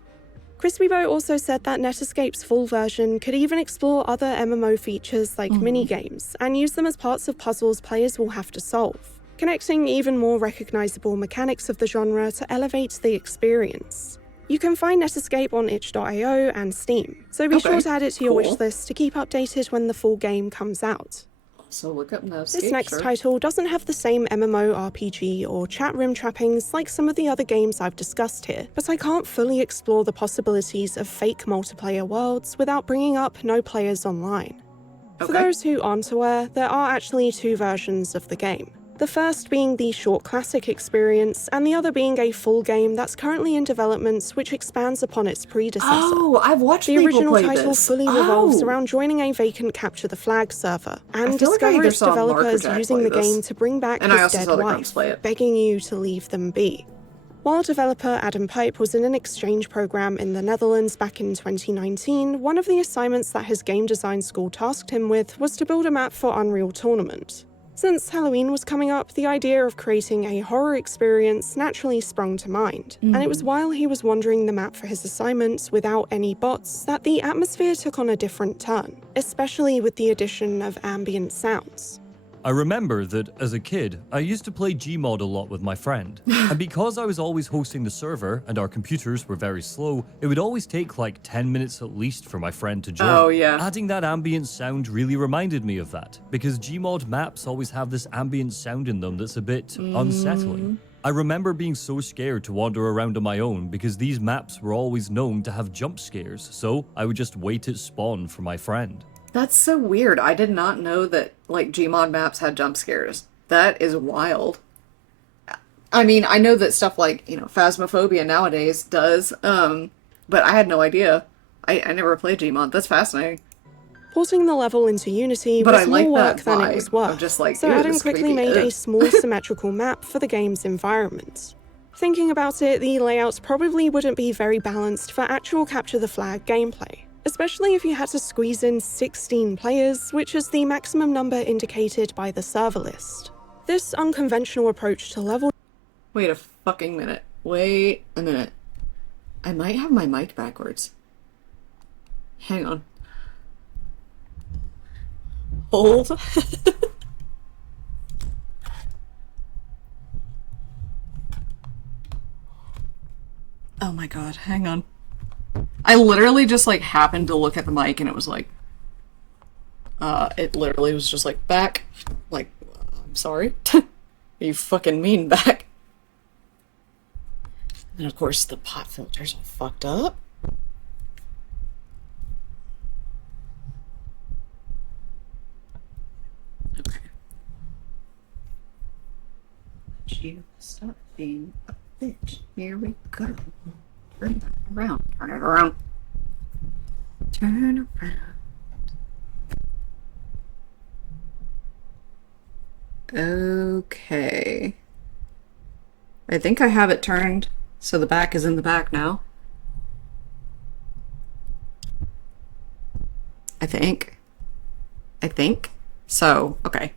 Crispybo also said that Netscape's full version could even explore other MMO features like minigames and use them as parts of puzzles players will have to solve, connecting even more recognizable mechanics of the genre to elevate the experience. You can find Netscape on itch.io and Steam, so be sure to add it to your cool. wish list to keep updated when the full game comes out. So look up Netscape. This next title doesn't have the same MMORPG or chat room trappings like some of the other games I've discussed here, but I can't fully explore the possibilities of fake multiplayer worlds without bringing up No Players Online. For those who aren't aware, there are actually two versions of the game. The first being the short classic experience, and the other being a full game that's currently in development which expands upon its predecessor. Oh, I've watched The people original play title this. fully revolves around joining a vacant Capture the Flag server, and feel like I discover either its saw Mark or developers Jack using play the this. game to bring back And I his also dead saw the Grumps play wife, it. begging you to leave them be. While developer Adam Pipe was in an exchange program in the Netherlands back in 2019, one of the assignments that his game design school tasked him with was to build a map for Unreal Tournament. Since Halloween was coming up, the idea of creating a horror experience naturally sprung to mind, and it was while he was wandering the map for his assignment without any bots that the atmosphere took on a different turn, especially with the addition of ambient sounds. I remember that as a kid, I used to play Gmod a lot with my friend. And because I was always hosting the server and our computers were very slow, it would always take like 10 minutes at least for my friend to join. Oh, yeah. Adding that ambient sound really reminded me of that, because Gmod maps always have this ambient sound in them that's a bit unsettling. I remember being so scared to wander around on my own because these maps were always known to have jump scares, so I would just wait at spawn for my friend. That's so weird. I did not know that, like, Gmod maps had jump scares. That is wild. I mean, I know that stuff like, you know, Phasmophobia nowadays does, but I had no idea. I never played Gmod. That's fascinating. Porting the level into Unity But was I like more that work than vibe it was of worth, just like, so ew, Adam this quickly creepy, made a ugh. small symmetrical map for the game's environment. Thinking about it, the layout probably wouldn't be very balanced for actual capture the flag gameplay, especially if you had to squeeze in 16 players, which is the maximum number indicated by the server list. This unconventional approach to level... Wait a fucking minute. Wait a minute. I might have my mic backwards. Hang on. Hold. Oh my god, hang on. I literally just like happened to look at the mic and it was like, it literally was just like back. Like, I'm sorry. You fucking mean back. And of course the pot filters are fucked up. Okay. You stop being a bitch. Here we go. Turn that around. Turn it around. Turn around. Okay. I think I have it turned so the back is in the back now. I think. So, okay.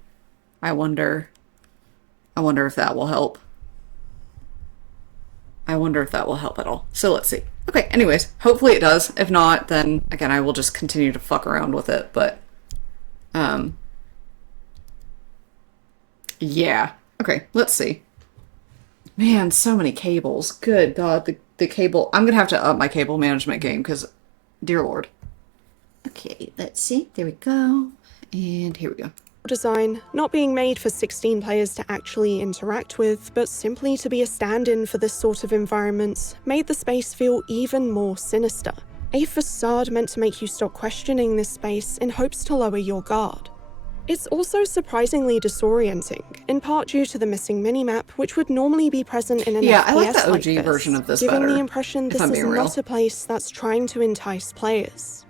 I wonder if that will help. I wonder if that will help at all. So let's see. Okay, anyways, hopefully it does. If not, then again, I will just continue to fuck around with it, but yeah. Okay, let's see. Man, so many cables. Good God, the cable. I'm gonna have to up my cable management game because, dear Lord. Okay, let's see. There we go. And here we go. Design, not being made for 16 players to actually interact with, but simply to be a stand-in for this sort of environment, made the space feel even more sinister. A facade meant to make you stop questioning this space in hopes to lower your guard. It's also surprisingly disorienting, in part due to the missing minimap, which would normally be present in an FPS I like the OG like this, version of this giving better, the impression if this I'm is being real. not a place that's trying to entice players.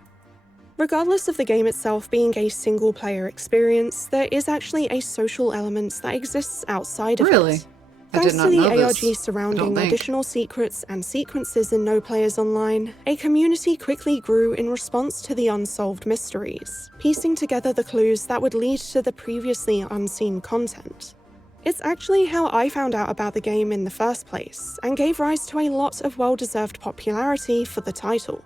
Regardless of the game itself being a single-player experience, there is actually a social element that exists outside of Really? it. I Thanks did to not the know ARG this. I surrounding don't think. additional secrets and sequences in No Players Online, a community quickly grew in response to the unsolved mysteries, piecing together the clues that would lead to the previously unseen content. It's actually how I found out about the game in the first place, and gave rise to a lot of well-deserved popularity for the title.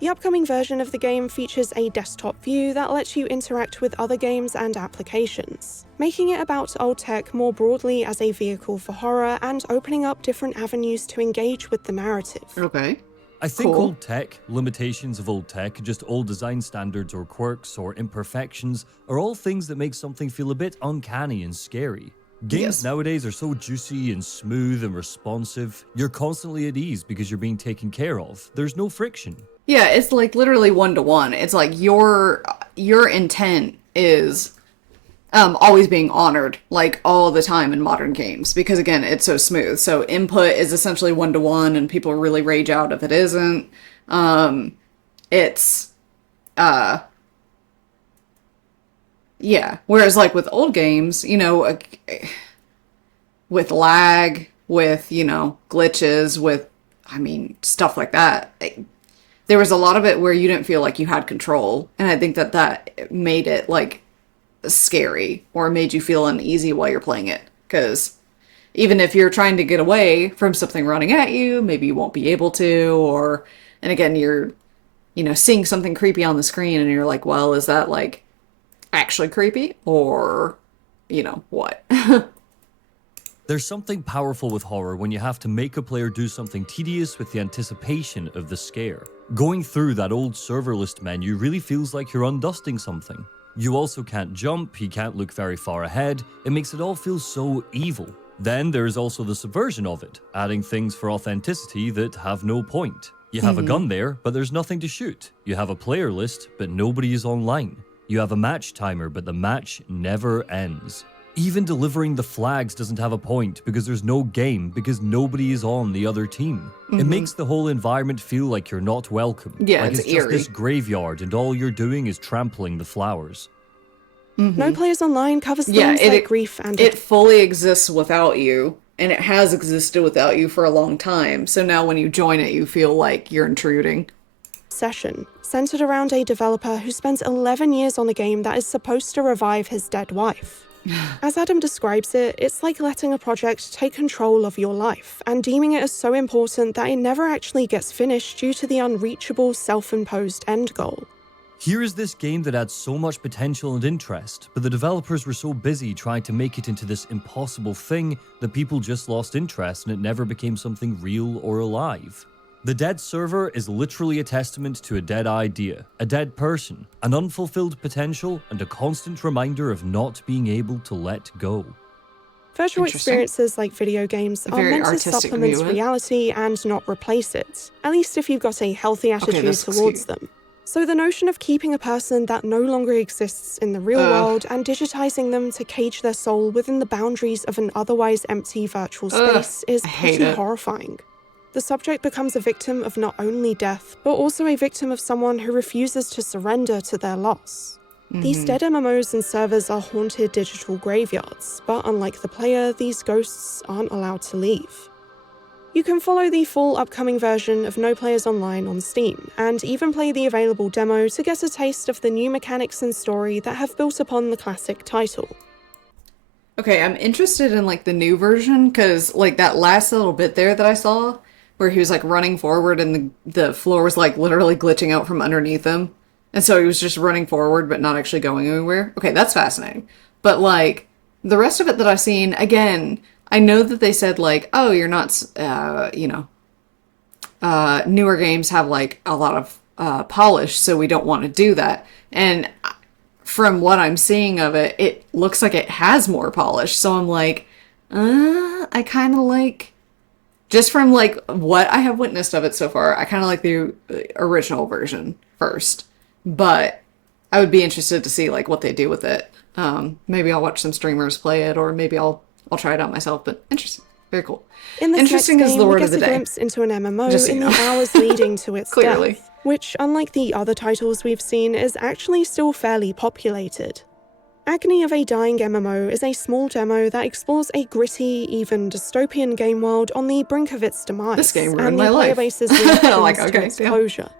The upcoming version of the game features a desktop view that lets you interact with other games and applications, making it about old tech more broadly as a vehicle for horror and opening up different avenues to engage with the narrative. Okay. I think Cool. old tech, limitations of old tech, just old design standards or quirks or imperfections are all things that make something feel a bit uncanny and scary. Games Yes. nowadays are so juicy and smooth and responsive. You're constantly at ease because you're being taken care of. There's no friction. Yeah, it's like literally 1-to-1. It's like your intent is always being honored, like all the time in modern games, because again, it's so smooth. So input is essentially 1-to-1, and people really rage out if it isn't. Yeah. Whereas like with old games, you know, with lag, with, you know, glitches, with, I mean, stuff like that. There was a lot of it where you didn't feel like you had control, and I think that made it like scary or made you feel uneasy while you're playing it, because even if you're trying to get away from something running at you, maybe you won't be able to, and again, you're, you know, seeing something creepy on the screen and you're like, well, is that like actually creepy, or, you know, what? There's something powerful with horror when you have to make a player do something tedious with the anticipation of the scare. Going through that old server list menu really feels like you're undusting something. You also can't jump, you can't look very far ahead, it makes it all feel so evil. Then there's also the subversion of it, adding things for authenticity that have no point. You have a gun there, but there's nothing to shoot. You have a player list, but nobody is online. You have a match timer, but the match never ends. Even delivering the flags doesn't have a point because there's no game, because nobody is on the other team. It makes the whole environment feel like you're not welcome. Yeah, like it's it's just eerie. this graveyard and all you're doing is trampling the flowers. No Players Online covers Yeah, themes like grief and it fully exists without you, and it has existed without you for a long time. So now when you join it, you feel like you're intruding. Session, centered around a developer who spends 11 years on a game that is supposed to revive his dead wife. As Adam describes it, it's like letting a project take control of your life and deeming it as so important that it never actually gets finished due to the unreachable self-imposed end goal. Here is this game that had so much potential and interest, but the developers were so busy trying to make it into this impossible thing that people just lost interest and it never became something real or alive. The dead server is literally a testament to a dead idea, a dead person, an unfulfilled potential, and a constant reminder of not being able to let go. Virtual experiences like video games are meant to supplement reality and not replace it, at least if you've got a healthy attitude towards them. So the notion of keeping a person that no longer exists in the real world and digitizing them to cage their soul within the boundaries of an otherwise empty virtual space is pretty horrifying. The subject becomes a victim of not only death, but also a victim of someone who refuses to surrender to their loss. These dead MMOs and servers are haunted digital graveyards, but unlike the player, these ghosts aren't allowed to leave. You can follow the full upcoming version of No Players Online on Steam, and even play the available demo to get a taste of the new mechanics and story that have built upon the classic title. Okay, I'm interested in like the new version, because like that last little bit there that I saw, where he was like running forward and the floor was like literally glitching out from underneath him. And so he was just running forward but not actually going anywhere. Okay, that's fascinating. But like the rest of it that I've seen, again, I know that they said like, oh, you're not, newer games have like a lot of polish, so we don't want to do that. And from what I'm seeing of it, it looks like it has more polish. So I'm like, I kind of like, just from like what I have witnessed of it so far, I kind of like the original version first. But I would be interested to see like what they do with it. Maybe I'll watch some streamers play it, or maybe I'll try it out myself. But interesting, very cool. In this interesting next is game, the word we of the get a day. glimpse into an MMO Just so in you know. the hours leading to its Clearly. death, which, unlike the other titles we've seen, is actually still fairly populated. Agony of a Dying MMO is a small demo that explores a gritty, even dystopian game world on the brink of its demise, This game and ruined the my player life. base's reactions Like, to okay, its yeah. closure.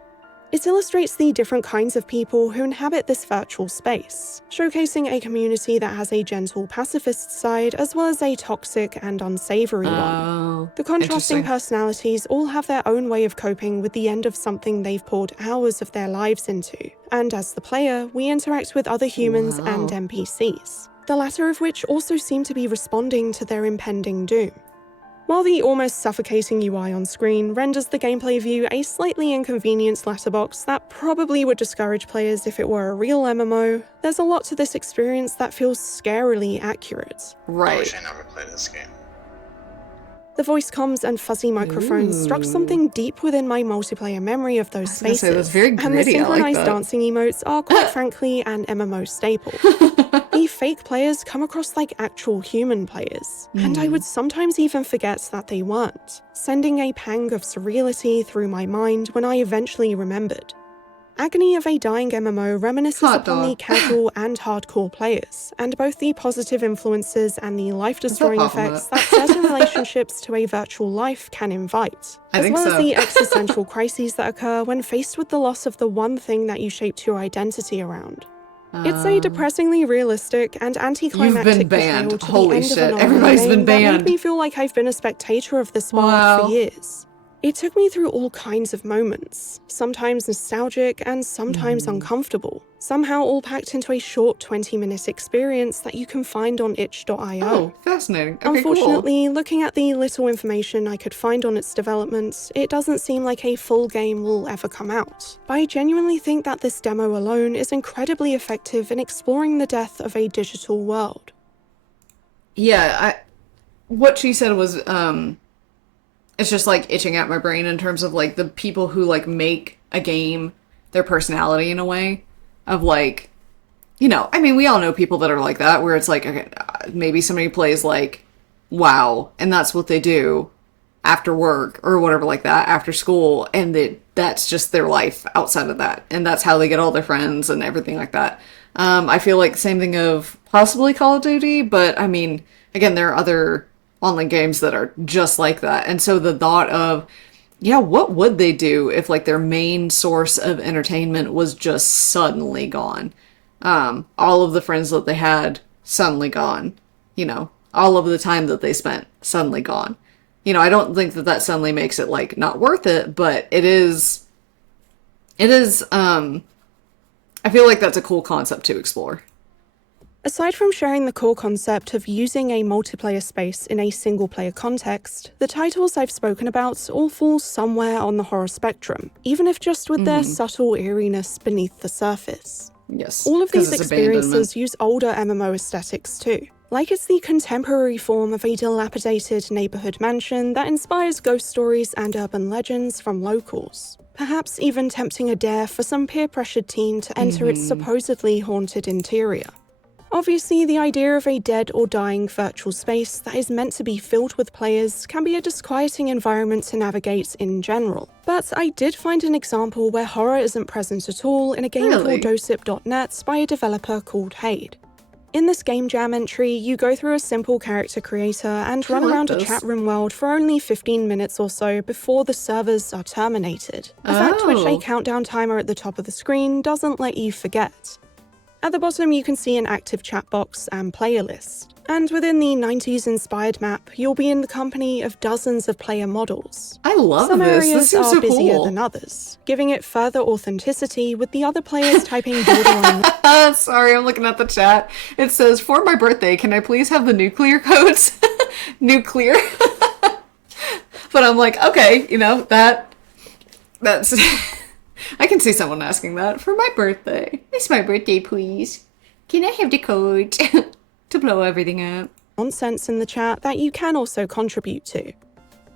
It illustrates the different kinds of people who inhabit this virtual space, showcasing a community that has a gentle pacifist side as well as a toxic and unsavory one. The contrasting interesting. personalities all have their own way of coping with the end of something they've poured hours of their lives into, and as the player, we interact with other humans and NPCs, the latter of which also seem to be responding to their impending doom. While the almost suffocating UI on screen renders the gameplay view a slightly inconvenient letterbox that probably would discourage players if it were a real MMO, there's a lot to this experience that feels scarily accurate. I Right. wish I never played this game. The voice comms and fuzzy microphones struck something deep within my multiplayer memory of those I was gonna spaces, say, that's very and the gritty, I like synchronized that. dancing emotes are quite frankly an MMO staple. The fake players come across like actual human players, and I would sometimes even forget that they weren't, sending a pang of surreality through my mind when I eventually remembered. Agony of a Dying MMO reminisces Hot upon the dog. casual and hardcore players, and both the positive influences and the life-destroying I'll pop on effects that certain relationships to a virtual life can invite, I as think well so. as the existential crises that occur when faced with the loss of the one thing that you shaped your identity around. It's a depressingly realistic and anticlimactic You've been banned. portrayal to Holy the end shit, of an online everybody's game been that banned. made me feel like I've been a spectator of this world Wow. for years. It took me through all kinds of moments, sometimes nostalgic and sometimes uncomfortable, somehow all packed into a short 20-minute experience that you can find on itch.io. Oh, fascinating. Okay, Unfortunately, looking at the little information I could find on its development, it doesn't seem like a full game will ever come out. But I genuinely think that this demo alone is incredibly effective in exploring the death of a digital world. Yeah, what she said was, it's just like itching at my brain in terms of like the people who like make a game their personality in a way of like, I mean, we all know people that are like that where it's like, okay, maybe somebody plays like WoW and that's what they do after work or whatever like that, after school, and that's just their life outside of that, and that's how they get all their friends and everything like that. I feel like the same thing of possibly Call of Duty, but I mean, again, there are other online games that are just like that. And so the thought of, yeah, what would they do if like their main source of entertainment was just suddenly gone? All of the friends that they had suddenly gone, you know, all of the time that they spent suddenly gone. You know, I don't think that that suddenly makes it like not worth it, but I feel like that's a cool concept to explore. Aside from sharing the core concept of using a multiplayer space in a single-player context, the titles I've spoken about all fall somewhere on the horror spectrum, even if just with their subtle eeriness beneath the surface. Yes. All of 'cause these it's experiences abandonment. use older MMO aesthetics too, like it's the contemporary form of a dilapidated neighborhood mansion that inspires ghost stories and urban legends from locals, perhaps even tempting a dare for some peer-pressured teen to enter its supposedly haunted interior. Obviously, the idea of a dead or dying virtual space that is meant to be filled with players can be a disquieting environment to navigate in general. But I did find an example where horror isn't present at all in a game Really? called Dosip.net by a developer called Hade. In this game jam entry, you go through a simple character creator and run like around a this. chat room world for only 15 minutes or so before the servers are terminated. A fact which a Oh. countdown timer at the top of the screen doesn't let you forget. At the bottom, you can see an active chat box and player list. And within the 90s-inspired map, you'll be in the company of dozens of player models. I love Some this. This areas seems are so busier cool. than others, giving it further authenticity with the other players typing borderline Sorry, I'm looking at the chat. It says, for my birthday, can I please have the nuclear codes? Nuclear. But I'm like, okay, you know, that's I can see someone asking that for my birthday. It's my birthday, please. Can I have the code to blow everything up? nonsense in the chat that you can also contribute to.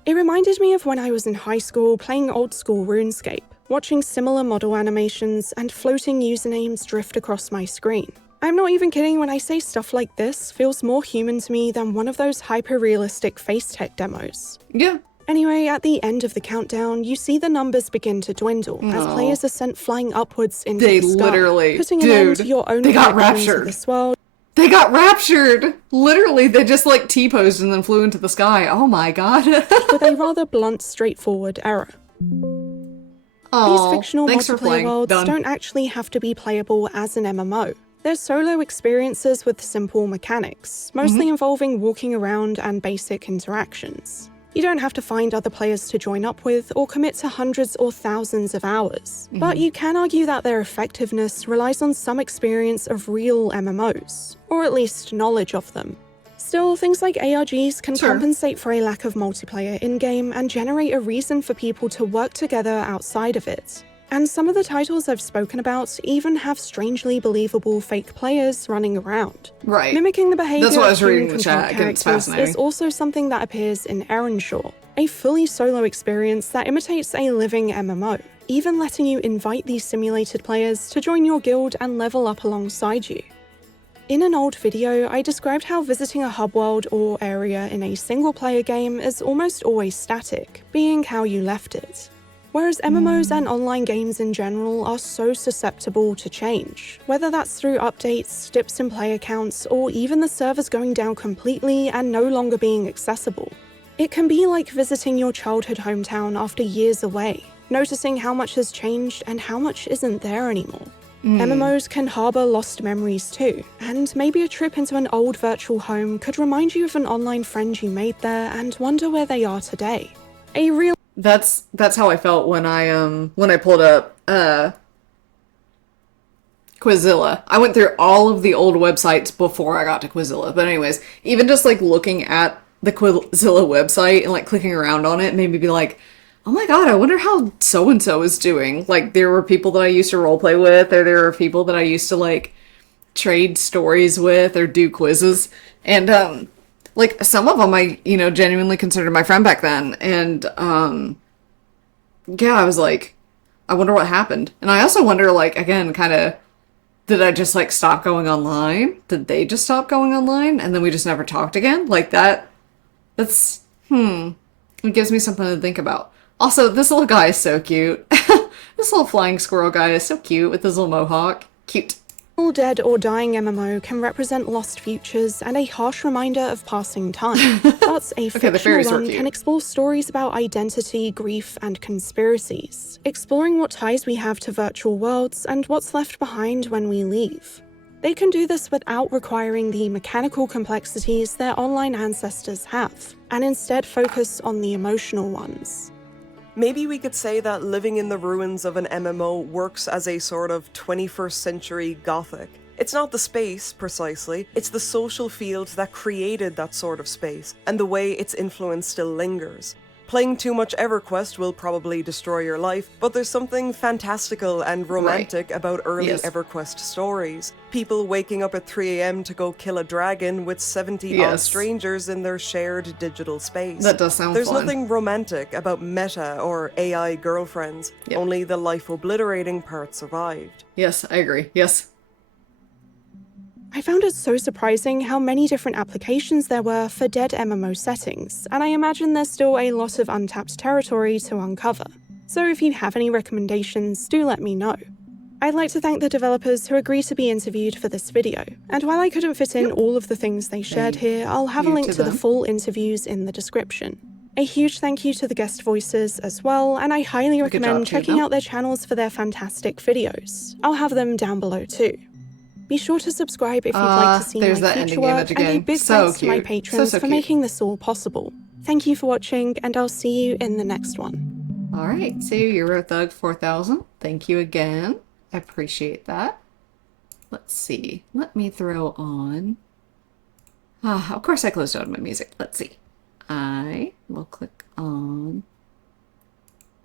It reminded me of when I was in high school playing old school RuneScape, watching similar model animations and floating usernames drift across my screen. I'm not even kidding when I say stuff like this feels more human to me than one of those hyper-realistic face tech demos. Yeah. Anyway, at the end of the countdown, you see the numbers begin to dwindle as Aw. players are sent flying upwards into They the sky, literally- putting an end dude, to your own they got connection to raptured. this world. They got raptured. Literally, they just like T-posed and then flew into the sky. Oh my god. With a rather blunt, straightforward error. These fictional thanks for multiplayer playing. worlds Done. don't actually have to be playable as an MMO. They're solo experiences with simple mechanics, mostly involving walking around and basic interactions. You don't have to find other players to join up with or commit to hundreds or thousands of hours, but you can argue that their effectiveness relies on some experience of real MMOs, or at least knowledge of them. Still, things like ARGs can Sure. compensate for a lack of multiplayer in-game and generate a reason for people to work together outside of it. And some of the titles I've spoken about even have strangely believable fake players running around. Right. Mimicking the behavior That's what I of was reading human in the chat. controlled It's characters fascinating. is also something that appears in Erenshaw, a fully solo experience that imitates a living MMO, even letting you invite these simulated players to join your guild and level up alongside you. In an old video, I described how visiting a hub world or area in a single-player game is almost always static, being how you left it. Whereas MMOs and online games in general are so susceptible to change, whether that's through updates, dips in player counts, or even the servers going down completely and no longer being accessible. It can be like visiting your childhood hometown after years away, noticing how much has changed and how much isn't there anymore. MMOs can harbour lost memories too, and maybe a trip into an old virtual home could remind you of an online friend you made there and wonder where they are today. A real That's how I felt when I pulled up Quizilla. I went through all of the old websites before I got to Quizilla. But anyways, even just like looking at the Quizilla website and like clicking around on it made me be like, oh my god, I wonder how so and so is doing. Like there were people that I used to roleplay with, or there were people that I used to like trade stories with or do quizzes. And like some of them I, genuinely considered my friend back then. And yeah, I was like, I wonder what happened. And I also wonder, like, again, kind of, did I just like stop going online? Did they just stop going online and then we just never talked again? Like that's it gives me something to think about. Also, this little guy is so cute. This little flying squirrel guy is so cute with his little mohawk. Cute. All dead or dying MMO can represent lost futures and a harsh reminder of passing time. But a the fictional fairies were one cute. can explore stories about identity, grief, and conspiracies, exploring what ties we have to virtual worlds and what's left behind when we leave. They can do this without requiring the mechanical complexities their online ancestors have, and instead focus on the emotional ones. Maybe we could say that living in the ruins of an MMO works as a sort of 21st century Gothic. It's not the space, precisely, it's the social field that created that sort of space, and the way its influence still lingers. Playing too much EverQuest will probably destroy your life, but there's something fantastical and romantic about early Yes. EverQuest stories. People waking up at 3 a.m. to go kill a dragon with 70 odd Yes. strangers in their shared digital space. That does sound There's fun. nothing romantic about meta or AI girlfriends, Yep. only the life-obliterating part survived. Yes, I agree. Yes. I found it so surprising how many different applications there were for dead MMO settings, and I imagine there's still a lot of untapped territory to uncover. So if you have any recommendations, do let me know. I'd like to thank the developers who agreed to be interviewed for this video, and while I couldn't fit in all of the things they shared here, I'll have a you link to to the them. full interviews in the description. A huge thank you to the guest voices as well, and I highly job recommend to checking them. out their channels for their fantastic videos. I'll have them down below too. Be sure to subscribe if you'd like to see there's my that future ending work, image and a again. big So thanks to my cute. patrons So for cute. making this all possible. Thank you for watching, and I'll see you in the next one. All right. So Euro Thug 4000. Thank you again. I appreciate that. Let's see. Let me throw on. Of course I closed out my music. Let's see. I will click on.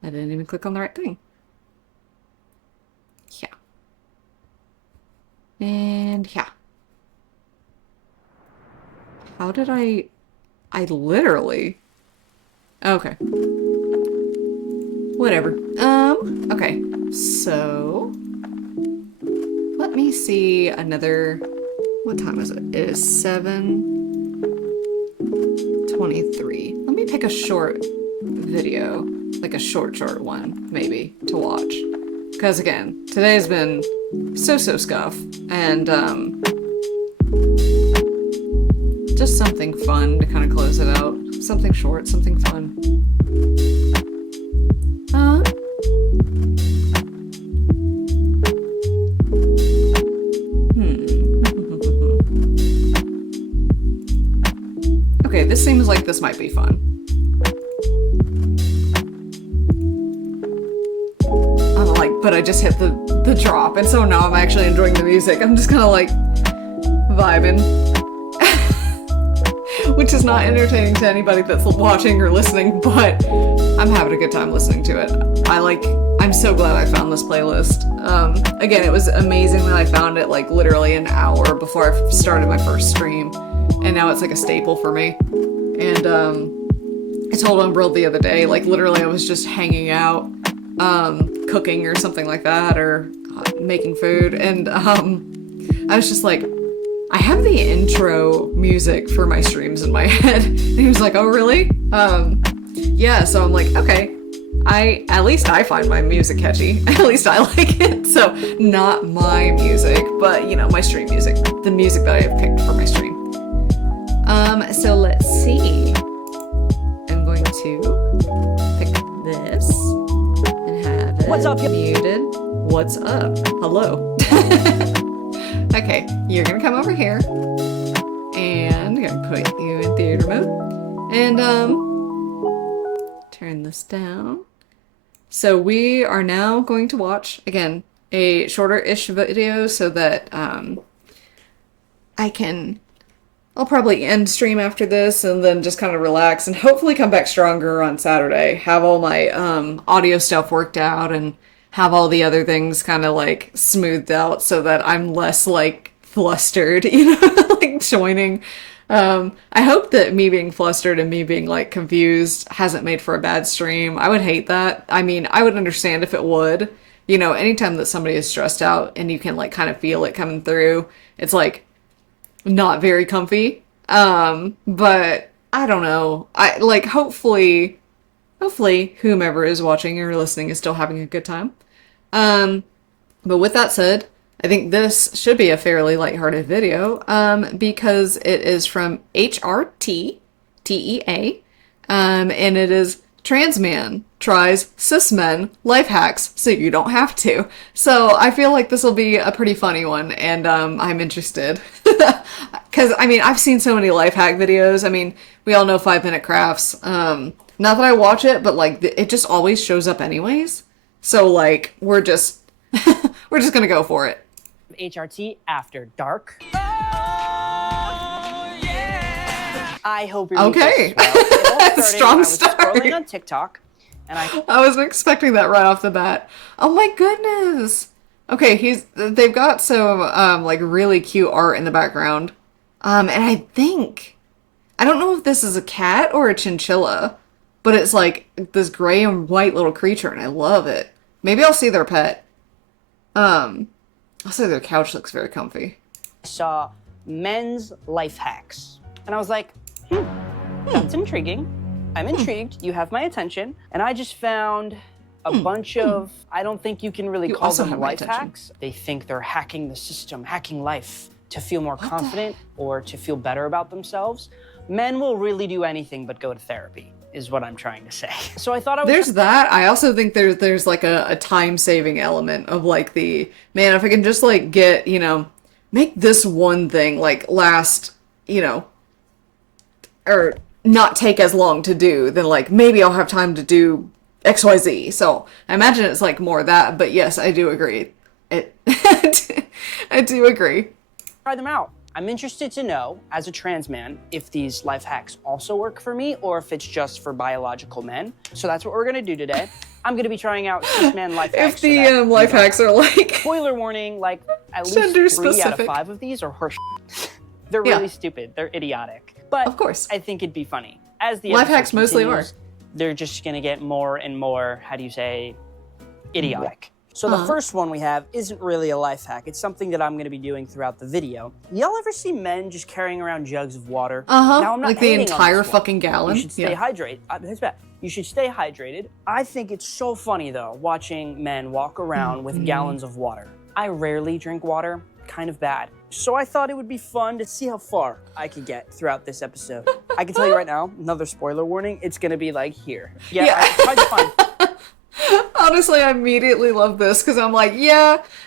I didn't even click on the right thing. Yeah. And yeah. How did I literally. Okay. Whatever. Okay. So let me see another. What time is it? It is 7:23. Let me pick a short video, like a short one, maybe, to watch. Because again, today's been so scuff, and just something fun to kind of close it out. Something short, something fun. Okay, this seems like this might be fun. I'm like, but I just hit the drop, and so now I'm actually enjoying the music. I'm just kind of like vibing. Which is not entertaining to anybody that's watching or listening, but I'm having a good time listening to it. I'm so glad I found this playlist. Again, it was amazing that I found it like literally an hour before I started my first stream, and now it's like a staple for me. And I told Umbrel the other day, like literally I was just hanging out, cooking or something like that, or making food, and I was just like, I have the intro music for my streams in my head. And he was like, oh really? Yeah, so I'm like, okay. At least I find my music catchy. At least I like it. So not my music, but you know, my stream music. The music that I have picked for my stream. So let's see. I'm going to pick this and have it What's up, muted. What's up? Hello. Okay, you're gonna come over here, and I'm gonna put you in theater mode, and turn this down. So we are now going to watch, again, a shorter-ish video so that I'll probably end stream after this and then just kind of relax and hopefully come back stronger on Saturday, have all my audio stuff worked out and have all the other things kind of like smoothed out so that I'm less like flustered, you know, like joining. I hope that me being flustered and me being like confused hasn't made for a bad stream. I would hate that. I mean, I would understand if it would. You know, anytime that somebody is stressed out and you can like kind of feel it coming through, it's like not very comfy. But I don't know. I like hopefully whomever is watching or listening is still having a good time. But with that said, I think this should be a fairly lighthearted video, because it is from HRT, TEA, and it is trans man tries cis men life hacks so you don't have to. So I feel like this will be a pretty funny one, and I'm interested. Because, I mean, I've seen so many life hack videos. I mean, we all know 5 Minute Crafts. Not that I watch it, but, like, it just always shows up anyways. So, like, we're just gonna go for it. HRT After Dark. Oh, yeah. I hope you're okay. Strong start. I was scrolling on TikTok, and I wasn't expecting that right off the bat. Oh my goodness. Okay, they've got some like really cute art in the background. And I don't know if this is a cat or a chinchilla, but it's like this gray and white little creature, and I love it. Maybe I'll see their pet. Also, their couch looks very comfy. I saw men's life hacks, and I was like, that's intriguing. I'm intrigued. You have my attention. And I just found a bunch of, I don't think you can really call them life hacks. They think they're hacking the system, hacking life to feel more confident or to feel better about themselves. Men will really do anything but go to therapy, is what I'm trying to say. So I thought I was... There's that. I also think there's like a time-saving element of like man, if I can just like get, make this one thing like last, or not take as long to do, then like maybe I'll have time to do XYZ. So I imagine it's like more that, but yes, I do agree. I do agree. Try them out. I'm interested to know, as a trans man, if these life hacks also work for me or if it's just for biological men. So that's what we're gonna do today. I'm gonna be trying out cis man life hacks. If the life hacks are like... Spoiler warning, like at gender least 3 specific. out of 5 of these are horse. They're really stupid. They're idiotic. But of course, I think it'd be funny. As the life hacks mostly are. They're just gonna get more and more, how do you say, idiotic. So the first one we have isn't really a life hack. It's something that I'm gonna be doing throughout the video. Y'all ever see men just carrying around jugs of water? Now, I'm not like the hating on entire this one. fucking gallon. You should stay hydrated. That's bad. You should stay hydrated. I think it's so funny though, watching men walk around with gallons of water. I rarely drink water, kind of bad. So I thought it would be fun to see how far I could get throughout this episode. I can tell you right now, another spoiler warning, it's gonna be like here. Yeah. I tried to find... Honestly, I immediately love this because I'm like,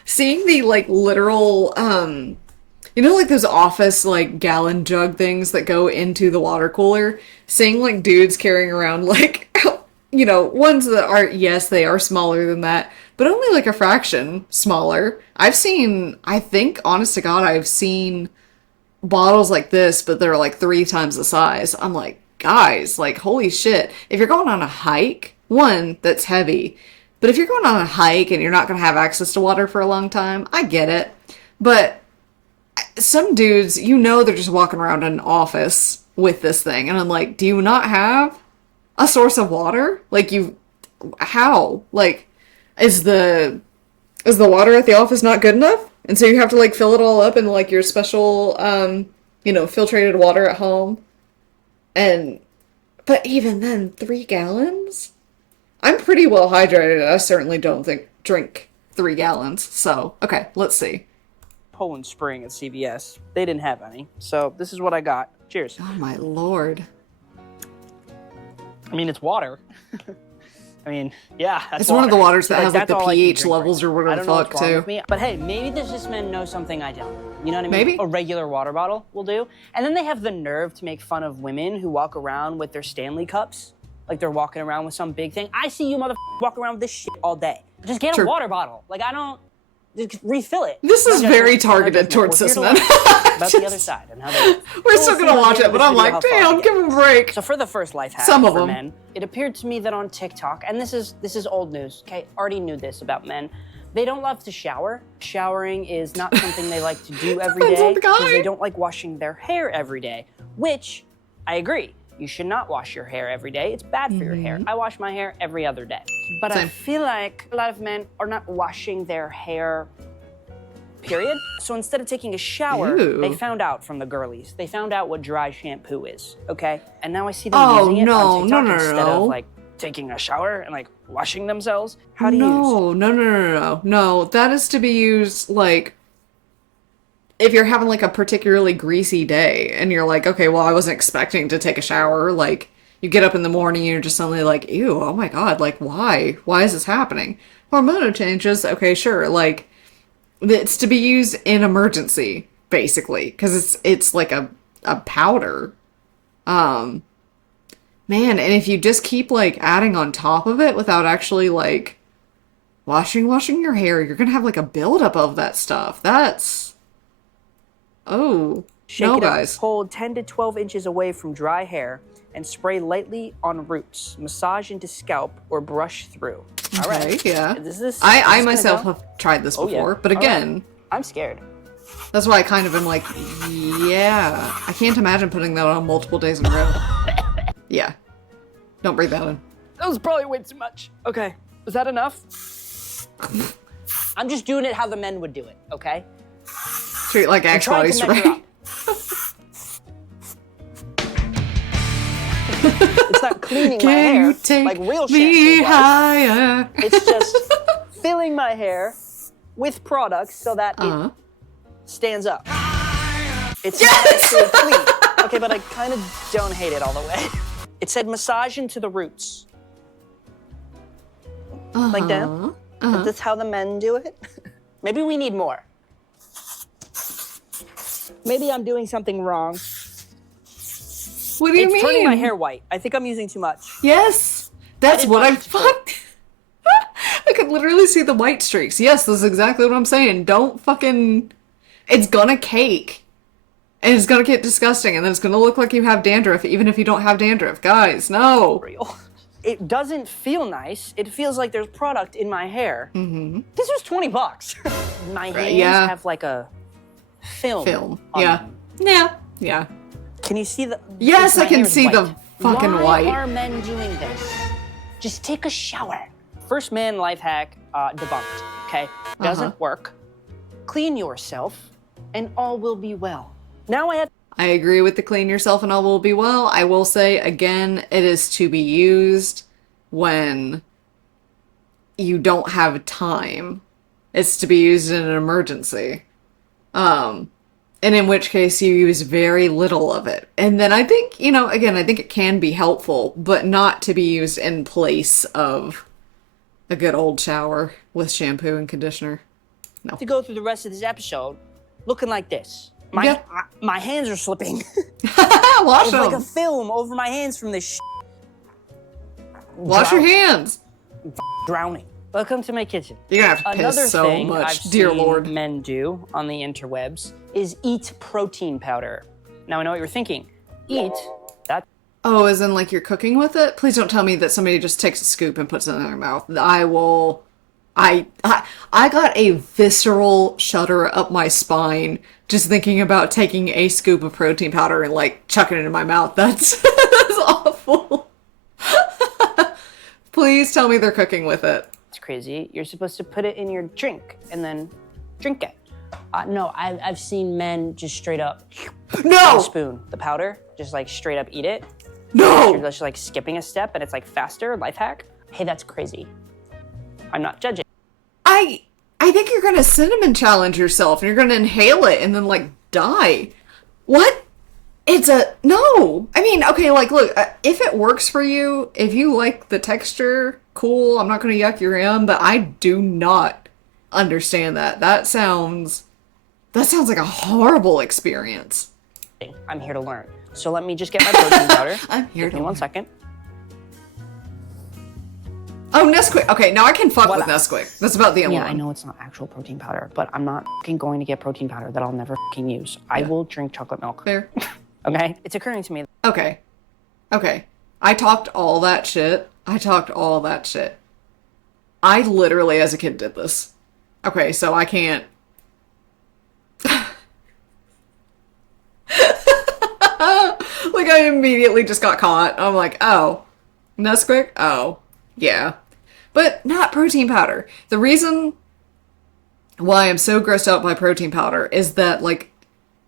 seeing the like literal, like those office like gallon jug things that go into the water cooler, seeing like dudes carrying around like, ones that are, yes, they are smaller than that, but only like a fraction smaller. I think, honest to God, I've seen bottles like this, but they're like 3 times the size. I'm like, guys, like, holy shit. If you're going on a hike, one, that's heavy. But if you're going on a hike and you're not going to have access to water for a long time, I get it. But some dudes, they're just walking around an office with this thing. And I'm like, do you not have a source of water? Like, how? Like, is the water at the office not good enough? And so you have to, like, fill it all up in, like, your special, filtrated water at home? But even then, 3 gallons? I'm pretty well hydrated. I certainly don't drink 3 gallons. So, okay, let's see. Poland Spring at CVS. They didn't have any. So this is what I got. Cheers. Oh my lord. I mean, it's water. I mean, yeah, that's It's one of the waters that has like that's the all I can pH drink levels right or whatever the fuck what's wrong too. with me, but hey, maybe the cis men know something I don't. You know what I mean? Maybe. A regular water bottle will do. And then they have the nerve to make fun of women who walk around with their Stanley cups. Like they're walking around with some big thing. I see you motherfuckers walk around with this shit all day. Just get a water bottle. Like just refill it. This is very targeted towards cis men. About the other side and how they... We're still gonna watch it, but I'm like, damn, give them a break. So for the first life hack for men, it appeared to me that on TikTok, and this is old news, okay? Already knew this about men. They don't love to shower. Showering is not something they like to do every day because they don't like washing their hair every day, which I agree. You should not wash your hair every day. It's bad for your hair. I wash my hair every other day. But I feel like a lot of men are not washing their hair, period. So instead of taking a shower, they found out from the girlies. They found out what dry shampoo is, okay? And now I see them using it on TikTok instead of like taking a shower and like washing themselves. How do you use? No, that is to be used like if you're having like a particularly greasy day and you're like, okay, well, I wasn't expecting to take a shower, like you get up in the morning and you're just suddenly like, ew, oh my God, like why? Why is this happening? Hormonal changes, okay, sure, like it's to be used in emergency, basically, because it's like a powder. Man, and if you just keep like adding on top of it without actually like washing your hair, you're gonna have like a buildup of that stuff. That's oh Shake no, it up. guys. Hold 10 to 12 inches away from dry hair and spray lightly on roots. Massage into scalp or brush through. All right. Okay, yeah. I I myself have tried this before, but again, I'm scared. that's why I kind of am like, yeah, I can't imagine putting that on multiple days in a row. Yeah, don't breathe that in. That was probably way too much. Okay, was that enough? I'm just doing it how the men would do it, okay? Treat it like I'm Axe trying body to measure spray. up. It's not cleaning my Can hair you take like real me shampoo does. higher? It's just filling my hair with products so that it stands up. It's not actually clean. Okay, but I kind of don't hate it all the way. It said massage into the roots. Like that? Is this how the men do it? Maybe we need more. Maybe I'm doing something wrong. What do you mean? It's turning my hair white. I think I'm using too much. Yes, that's didn't what wash I'm. it before. Fuck. I could literally see the white streaks. Yes, that's exactly what I'm saying. Don't fucking. It's gonna cake. And it's gonna get disgusting, and then it's gonna look like you have dandruff, even if you don't have dandruff. Guys, no. Real. It doesn't feel nice. It feels like there's product in my hair. Mm-hmm. This was $20. My hands yeah. have like a film. on Yeah. them. Yeah. Yeah. Can you see the? Yes, my I can hair's see white. the fucking Why white. are men doing this? Just take a shower. First man life hack debunked. Okay, doesn't work. Clean yourself, and all will be well. Now I have. I agree with the clean yourself and all will be well. I will say, again, it is to be used when you don't have time. It's to be used in an emergency. And in which case you use very little of it. And then I think, again, I think it can be helpful, but not to be used in place of a good old shower with shampoo and conditioner. No. To go through the rest of this episode looking like this. My hands are slipping. Wash It's like a them. film over my hands from this Wash your hands. drowning. Welcome to my kitchen. You're gonna have to Another piss so thing much, I've dear seen Lord. men do on the interwebs is eat protein powder. Now I know what you're thinking. Eat? That's Oh, as in like you're cooking with it? Please don't tell me that somebody just takes a scoop and puts it in their mouth. I got a visceral shudder up my spine just thinking about taking a scoop of protein powder and like chucking it in my mouth. That's that's awful. Please tell me they're cooking with it. crazy. You're supposed to put it in your drink and then drink it. No, I've seen men just straight up No! with a spoon, the powder, just like straight up eat it. No! You're just like skipping a step and it's like faster, life hack. Hey, that's crazy. I'm not judging. I think you're gonna cinnamon challenge yourself and you're gonna inhale it and then like die. What? No. I mean, okay, like look, if it works for you, if you like the texture, cool, I'm not gonna yuck your yum, but I do not understand that. That sounds like a horrible experience. I'm here to learn. So let me just get my protein powder. I'm here Give to me 1 learn. second. Oh, Nesquik. Okay, now I can fuck Voila. with Nesquik. That's about the only Yeah, I one. know it's not actual protein powder, but I'm not fucking going to get protein powder that I'll never fucking use. I will drink chocolate milk. Fair. Okay? It's occurring to me. Okay. I talked all that shit. I literally, as a kid, did this. Okay, so I can't... Like, I immediately just got caught. I'm like, oh, Nesquik? Oh, yeah. But not protein powder. The reason why I'm so grossed out by protein powder is that, like,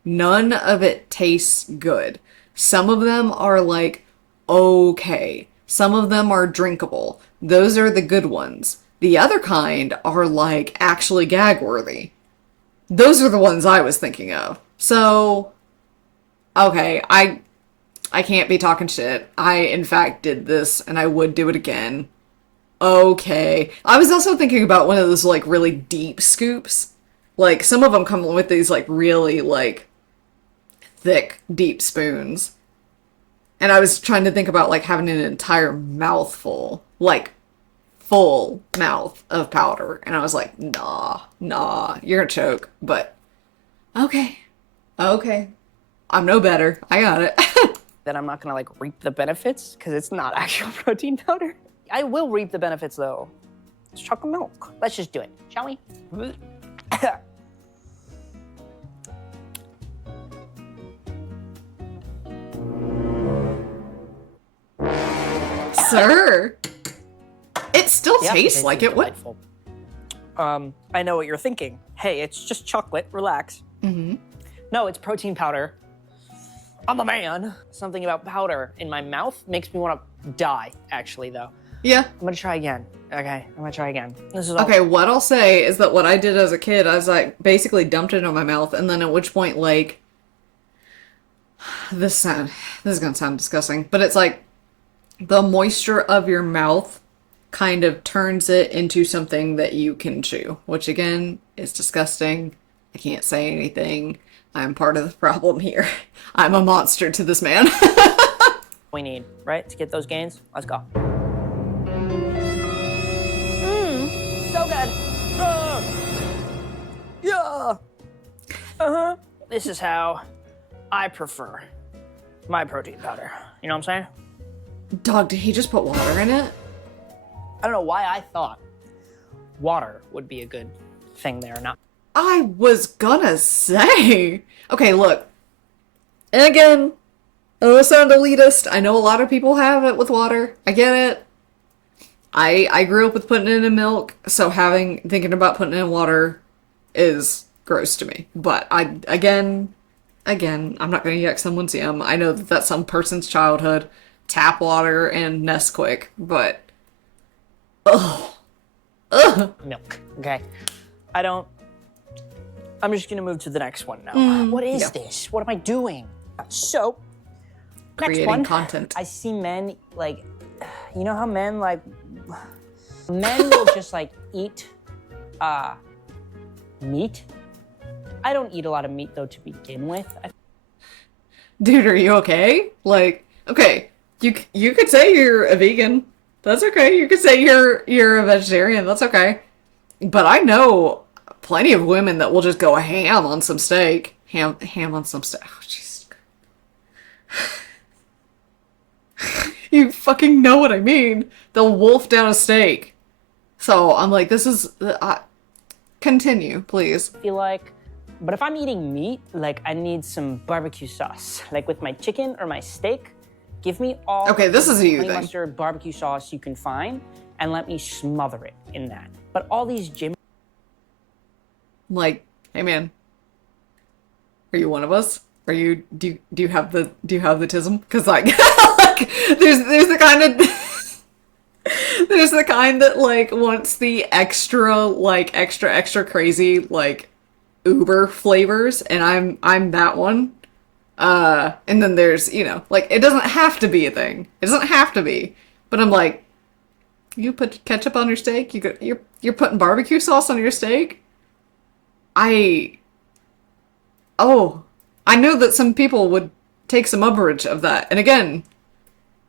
none of it tastes good. Some of them are, like, okay. Some of them are drinkable. Those are the good ones. The other kind are, like, actually gag-worthy. Those are the ones I was thinking of. So, okay, I can't be talking shit. I, in fact, did this, and I would do it again. Okay. I was also thinking about one of those, like, really deep scoops. Like, some of them come with these, like, really, like, thick, deep spoons. And I was trying to think about, like, having an entire mouthful, like, full mouth of powder. And I was like, nah, you're gonna choke. But, okay. I'm no better. I got it. That I'm not gonna like reap the benefits because it's not actual protein powder. I will reap the benefits though. It's chocolate milk. Let's just do it, shall we? Sir, it still tastes This like is it would. delightful. I know what you're thinking. Hey, it's just chocolate. Relax. Mm-hmm. No, it's protein powder. I'm a man. Something about powder in my mouth makes me want to die, actually, though. Yeah. I'm gonna try again. Okay, I'm gonna try again. This is all- Okay, what I'll say is that what I did as a kid, I was like, basically dumped it in my mouth, and then at which point, like, this is gonna sound disgusting, but it's like, the moisture of your mouth kind of turns it into something that you can chew, which again is disgusting. I can't say anything. I'm part of the problem here. I'm a monster to this man. we need, right, to get those gains. Let's go. So good. Yeah. This is how I prefer my protein powder. You know what I'm saying? Dog, did he just put water in it? I don't know why I thought water would be a good thing there or not. I was gonna say. Okay, look. And again, I don't sound elitist. I know a lot of people have it with water. I get it. I grew up with putting it in milk, so thinking about putting it in water is gross to me. But again, I'm not gonna yuck someone's yum. I know that that's some person's childhood. Tap water and Nesquik, but ugh. Milk, okay? I'm just gonna move to the next one now. What is this? What am I doing? So, next Creating one. content. I see men, like, you know how men, like, men will just, like, eat, meat? I don't eat a lot of meat, though, to begin with. Dude, are you okay? Like, okay, you could say you're a vegan. That's okay. You could say you're a vegetarian. That's okay. But I know plenty of women that will just go ham on some steak. Ham on some steak. Oh, jeez. You fucking know what I mean. They'll wolf down a steak. So I'm like, this is... continue, please. I feel like, but if I'm eating meat, like, I need some barbecue sauce. Like, with my chicken or my steak, give me all Okay, this is a you honey thing. mustard barbecue sauce you can find, and let me smother it in that. But all these gym... Like, hey man, are you one of us? Are you do you have the tism? Because like, like there's the kind of there's the kind that like wants the extra crazy like uber flavors, and I'm that one. And then there's, you know, like, it doesn't have to be a thing. It doesn't have to be. But I'm like, you put ketchup on your steak? You're putting barbecue sauce on your steak? I know that some people would take some umbrage of that. And again,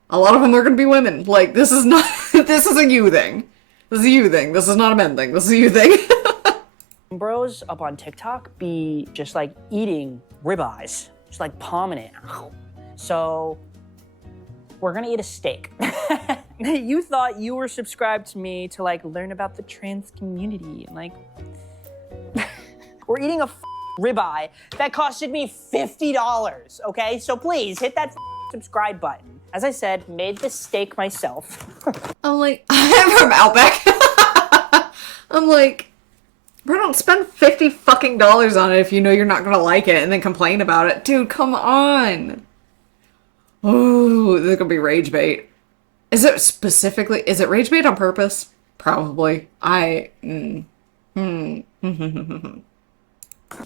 a lot of them are going to be women. Like, this is not, this is a you thing. This is a you thing. This is not a men thing. This is a you thing. bros up on TikTok be just like eating ribeyes, just like palming it. So we're gonna eat a steak. You thought you were subscribed to me to like learn about the trans community, and like we're eating a ribeye that costed me $50. Okay, so please hit that subscribe button. As I said, made the steak myself. I'm like, I'm from Outback. I'm like, bro, don't spend $50 on it if you know you're not gonna like it and then complain about it. Dude, come on. Oh, this is gonna be rage bait. Is it rage bait on purpose? Probably.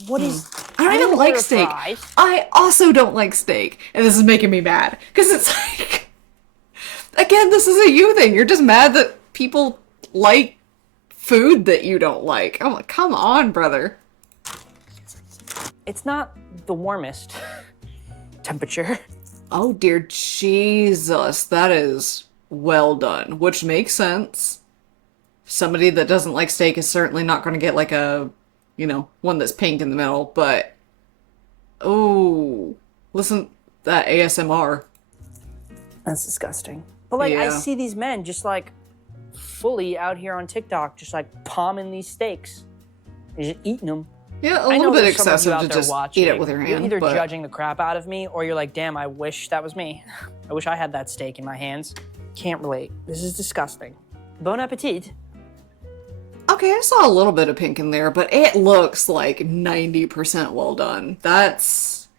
What is? I don't even like order steak. fries. I also don't like steak. And this is making me mad. Because it's like, again, this is a you thing. You're just mad that people like food that you don't like. I'm like, come on, brother. It's not the warmest temperature. Oh, dear Jesus. That is well done. Which makes sense. Somebody that doesn't like steak is certainly not going to get like a, you know, one that's pink in the middle, but oh, listen, that ASMR. That's disgusting. But like, I Yeah. see these men just like fully out here on TikTok, just like palming these steaks, and just eating them. Yeah, a I know little bit there's some of you excessive out to there just watching. eat it with your hand. You're either but judging the crap out of me, or you're like, damn, I wish that was me. I wish I had that steak in my hands. Can't relate. This is disgusting. Bon appetit. okay, I saw a little bit of pink in there, but it looks like 90% well done. That's...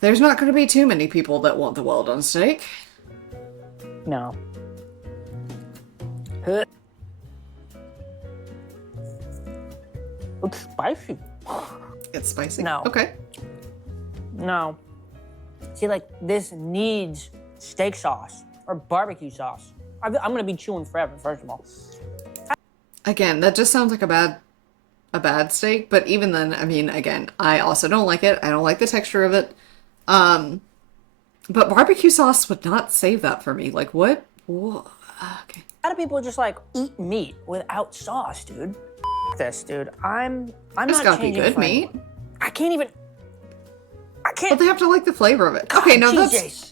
There's not going to be too many people that want the well done steak. No. Huh. It's spicy. It's spicy. No. Okay. No. See, like, this needs steak sauce or barbecue sauce. I'm gonna be chewing forever, first of all. Again, that just sounds like a bad steak, but even then, I mean, again, I also don't like it. I don't like the texture of it. But barbecue sauce would not save that for me. Like, what? Okay. A lot of people just like eat meat without sauce, dude. This, dude. I'm It's not gotta be changing good for meat. anyone. I can't even. I But can't. they have to like the flavor of it. Okay, no, that's Jesus.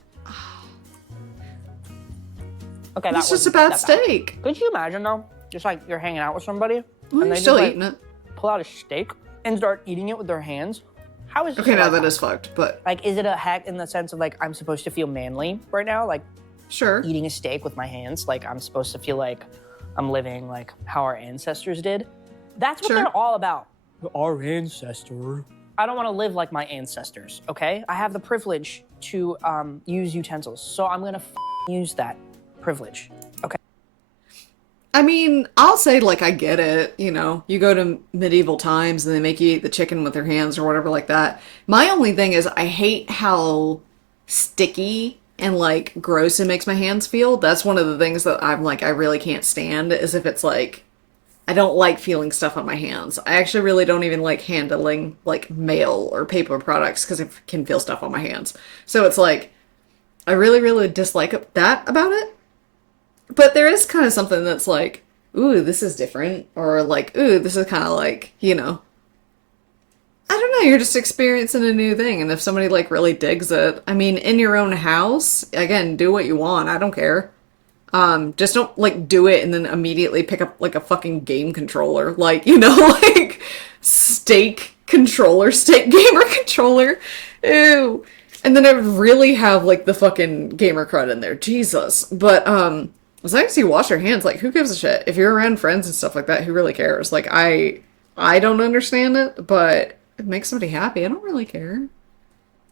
Okay, it's just a wasn't bad that steak. Could you imagine though? Just like you're hanging out with somebody Well, and you're they still just, eating it. pull out a steak and start eating it with their hands. How is this Okay, a now life that hack? is fucked, but Like, is it a hack in the sense of like I'm supposed to feel manly right now? Like sure. eating a steak with my hands? Like I'm supposed to feel like I'm living like how our ancestors did? That's what Sure. they're all about. Our ancestor. I don't want to live like my ancestors, okay? I have the privilege to use utensils, so I'm gonna use that privilege, okay? I mean, I'll say, like, I get it, you know. You go to medieval times and they make you eat the chicken with your hands or whatever like that. My only thing is I hate how sticky and, like, gross it makes my hands feel. That's one of the things that I'm like, I really can't stand, is if it's like, I don't like feeling stuff on my hands. I actually really don't even like handling, like, mail or paper products because it can feel stuff on my hands. So it's like, I really, really dislike that about it. But there is kind of something that's like, ooh, this is different. Or like, ooh, this is kind of like, you know. I don't know, you're just experiencing a new thing. And if somebody like really digs it, I mean, in your own house, again, do what you want. I don't care. Just don't like do it and then immediately pick up like a fucking game controller. Like, you know, like steak gamer controller. Ew. And then I would really have like the fucking gamer crud in there. Jesus. But, as long as you wash your hands, like, who gives a shit? If you're around friends and stuff like that, who really cares? Like, I don't understand it, but it makes somebody happy. I don't really care.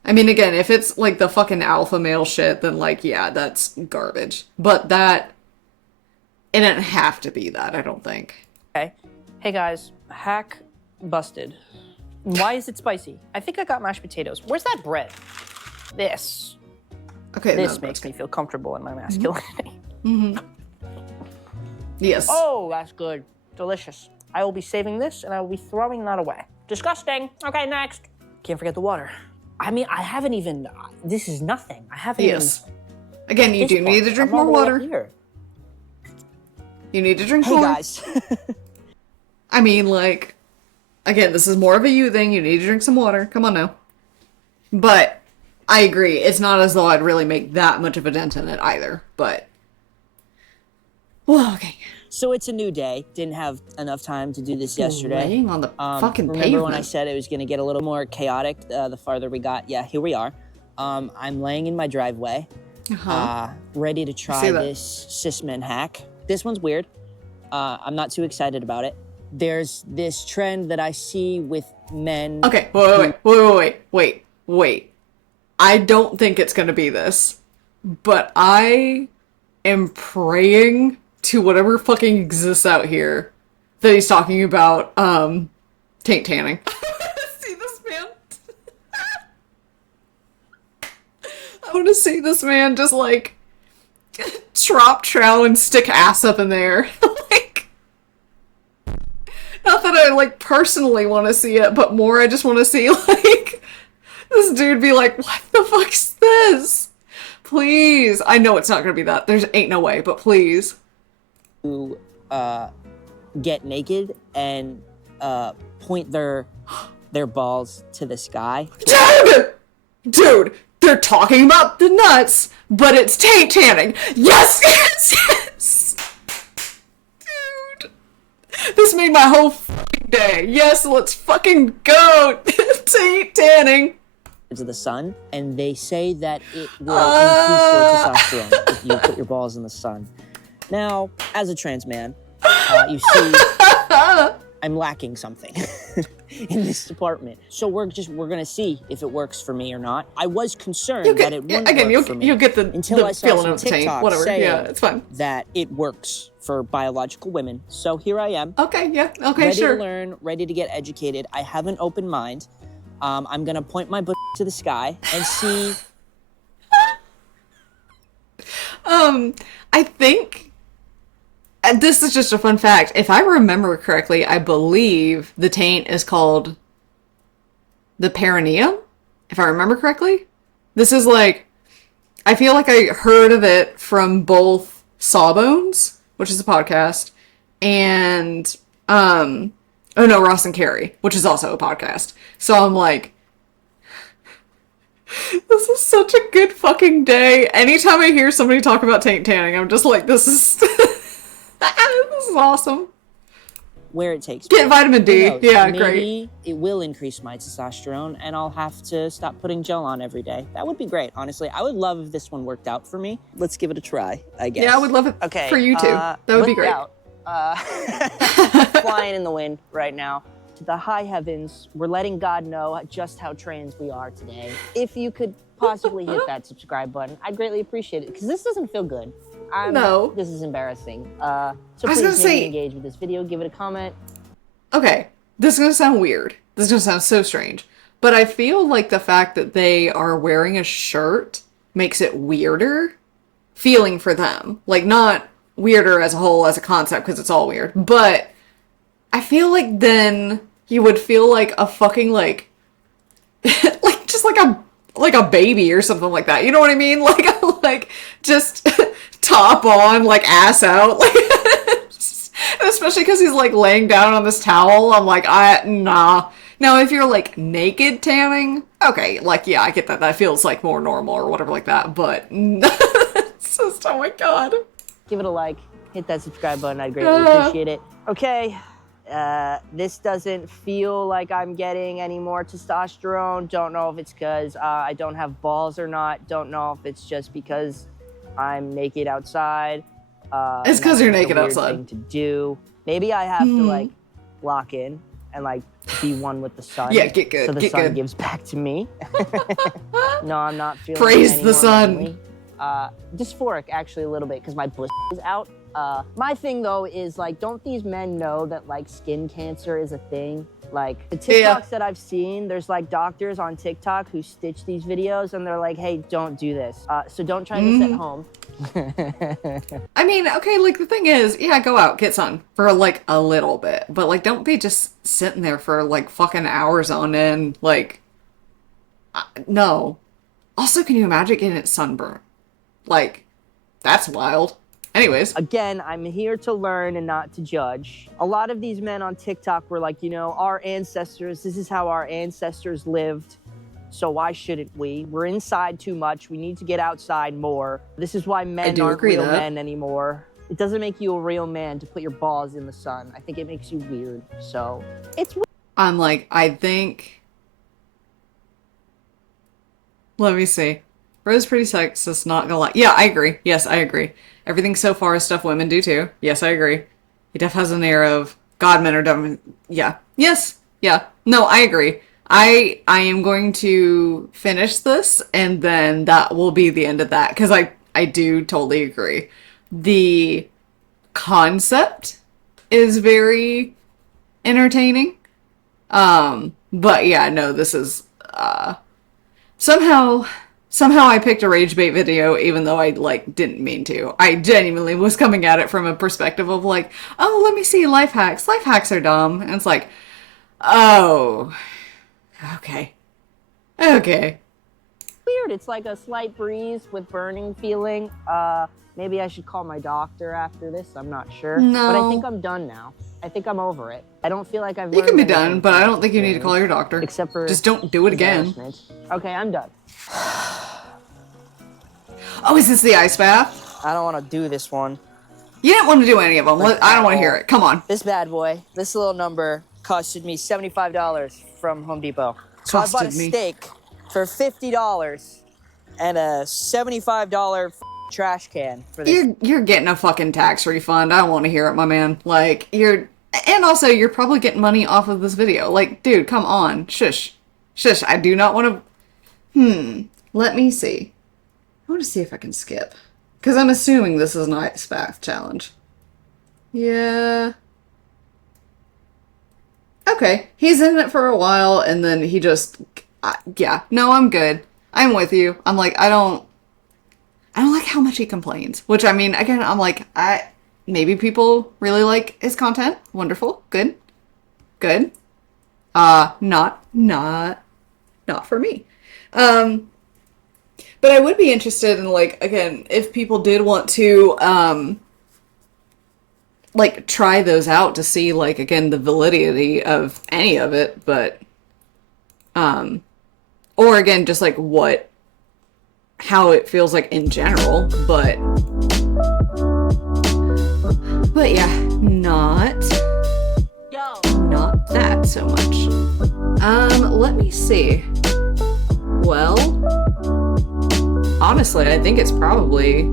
I mean, again, if it's, like, the fucking alpha male shit, then, like, yeah, that's garbage. But that, it didn't have to be that, I don't think. Okay. Hey guys, hack busted. Why is it spicy? I think I got mashed potatoes. Where's that bread? This. Okay, This no, makes me feel comfortable in my masculinity. Yes. Oh, that's good. Delicious. I will be saving this and I will be throwing that away. Disgusting. Okay, next. Can't forget the water. I mean, I haven't even, this is nothing. I haven't Yes. Again, you even. do need to drink more water. You need to drink Hey more. guys. I mean, like, again, this is more of a you thing. You need to drink some water. Come on now. But I agree. It's not as though I'd really make that much of a dent in it either. But, well, okay. So it's a new day. Didn't have enough time to do this yesterday. Laying on the fucking remember pavement. when I said it was going to get a little more chaotic the farther we got? Yeah, here we are. I'm laying in my driveway, ready to try that. this Sysman hack. This one's weird. I'm not too excited about it. There's this trend that I see with men. Okay, wait. I don't think it's gonna be this, but I am praying to whatever fucking exists out here that he's talking about, Taint tanning. See this man? I want to see this man just like trop trow and stick ass up in there. Like, not that I like personally want to see it, but more I just want to see like this dude be like, what the fuck's this? Please. I know it's not gonna be that. There's ain't no way, but please. To get naked and point their balls to the sky. Dude, they're talking about the nuts, but it's taint tanning. Yes, yes, yes. Dude, this made my whole fucking day. Yes, let's fucking go. Taint tanning. To the sun, and they say that it will increase your testosterone if you put your balls in the sun. Now, as a trans man, you see, I'm lacking something in this department. So we're gonna see if it works for me or not. I was concerned that it wouldn't work for me. You'll get the until I saw feeling some of the taint. TikTok Whatever. saying Yeah, it's fine. that it works for biological women. So here I am. Okay, yeah, okay, ready sure. to learn, ready to get educated. I have an open mind. I'm gonna point my butt to the sky and see. I think, and this is just a fun fact, if I remember correctly, I believe the taint is called the perineum, if I remember correctly. This is like, I feel like I heard of it from both Sawbones, which is a podcast, and, oh no, Ross and Carrie, which is also a podcast. So I'm like, this is such a good fucking day. Anytime I hear somebody talk about taint tanning, I'm just like, this is this is awesome. Where it takes me. Get vitamin D. Who knows? Yeah, Maybe great. it will increase my testosterone and I'll have to stop putting gel on every day. That would be great, honestly. I would love if this one worked out for me. Let's give it a try, I guess. Yeah, I would love it for you too. That would be great. Flying in the wind right now to the high heavens. We're letting God know just how trans we are today. If you could possibly hit that subscribe button, I'd greatly appreciate it because this doesn't feel good. No. This is embarrassing. So was gonna please say- engage with this video, give it a comment. Okay, this is gonna sound weird. This is gonna sound so strange. But I feel like the fact that they are wearing a shirt makes it weirder feeling for them. Like, not weirder as a whole, as a concept, because it's all weird. But I feel like then you would feel like a fucking, like, like, just like a baby or something like that. You know what I mean? Like just top on, like, ass out. Like, and especially because he's, like, laying down on this towel. I'm like, nah. Now, if you're, like, naked tanning, okay, like, yeah, I get that. That feels, like, more normal or whatever like that. But, it's just, oh my god. Give it a like, hit that subscribe button, I'd greatly appreciate it. Okay, this doesn't feel like I'm getting any more testosterone. Don't know if it's because I don't have balls or not. Don't know if it's just because I'm naked outside. It's because you're naked weird outside. Thing to do. Maybe I have to like lock in and like be one with the sun. Yeah, get good, So the get sun good. gives back to me. No, I'm not feeling Praise any the more sun. manly. Dysphoric actually a little bit because my pussy is out. My thing though is like, don't these men know that like skin cancer is a thing? Like the TikToks that I've seen, there's like doctors on TikTok who stitch these videos and they're like, hey, don't do this. So don't try this at home. I mean, okay, like, the thing is, yeah, go out, get sun for, like, a little bit. But, like, don't be just sitting there for, like, fucking hours on end. Like, no. Also, can you imagine getting it sunburned? Like, that's wild. Anyways. Again, I'm here to learn and not to judge. A lot of these men on TikTok were like, you know, our ancestors, this is how our ancestors lived. So why shouldn't we? We're inside too much. We need to get outside more. This is why men aren't real men anymore. It doesn't make you a real man to put your balls in the sun. I think it makes you weird. So it's weird. I'm like, I think... Let me see. Bro's pretty sexist, not gonna lie. Yeah, I agree. Yes, I agree. Everything so far is stuff women do too. Yes, I agree. He def has an air of God, men are dumb. Yeah. Yes. Yeah. No, I agree. I am going to finish this and then that will be the end of that because I do totally agree. The concept is very entertaining But yeah, no, this is, somehow I picked a rage bait video, even though I, like, didn't mean to. I genuinely was coming at it from a perspective of, like, oh, let me see life hacks. Life hacks are dumb. And it's like, oh, okay. Okay. Weird. It's like a slight breeze with burning feeling. Maybe I should call my doctor after this. I'm not sure. No. But I think I'm done now. I think I'm over it. I don't feel like I've You can be learned done, anything but I from don't think you need to this call your doctor. Except for Just don't do it again. embarrassment. Okay, I'm done. Oh, is this the ice bath? I don't want to do this one. You didn't want to do any of them. I don't want to hear it. Come on. This bad boy, this little number costed me $75 from Home Depot. So I bought a Costed me. steak for $50 and a $75 trash can for this. You're getting a fucking tax refund. I don't want to hear it, my man. Like, and also you're probably getting money off of this video. Like, dude, come on. Shush. Shush. I do not want to. Let me see. I want to see if I can skip. Because I'm assuming this is an ice bath challenge. Yeah. Okay. He's in it for a while, and then he just... yeah. No, I'm good. I'm with you. I'm like, I don't like how much he complains. Which, I mean, again, I'm like, maybe people really like his content. Wonderful. Good. Good. Not for me. But I would be interested in, like, again, if people did want to, like, try those out to see, like, again, the validity of any of it, but, or again, just, like, how it feels like in general, but yeah, not that so much. Let me see. Well, honestly, I think it's probably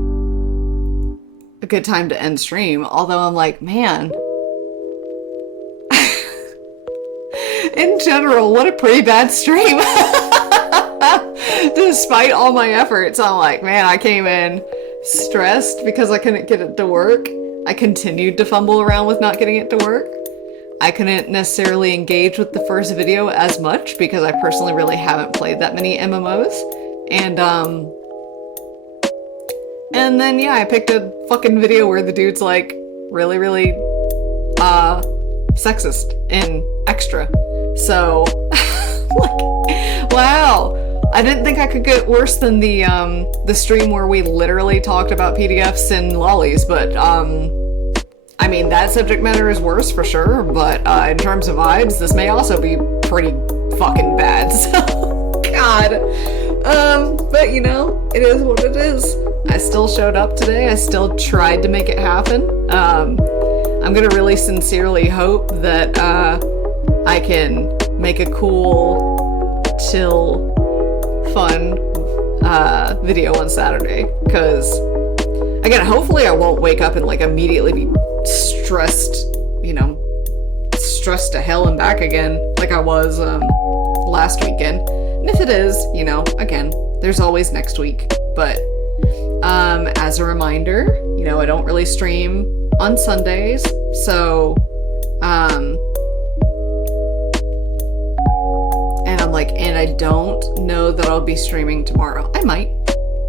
a good time to end stream, although I'm like, man, in general, what a pretty bad stream. Despite all my efforts, I'm like, man, I came in stressed because I couldn't get it to work. I continued to fumble around with not getting it to work. I couldn't necessarily engage with the first video as much because I personally really haven't played that many MMOs. And then, yeah, I picked a fucking video where the dude's like really, really, sexist and extra. So, like, wow. I didn't think I could get worse than the stream where we literally talked about PDFs and lollies, but, I mean, that subject matter is worse for sure, but, in terms of vibes, this may also be pretty fucking bad, so, God. But you know, it is what it is. I still showed up today, I still tried to make it happen. I'm gonna really sincerely hope that, I can make a cool, chill, fun video on Saturday, because again, hopefully I won't wake up and like immediately be stressed to hell and back again like I was last weekend. And if it is, you know, again, there's always next week. But as a reminder, you know, I don't really stream on Sundays, so and I don't know that I'll be streaming tomorrow. I might,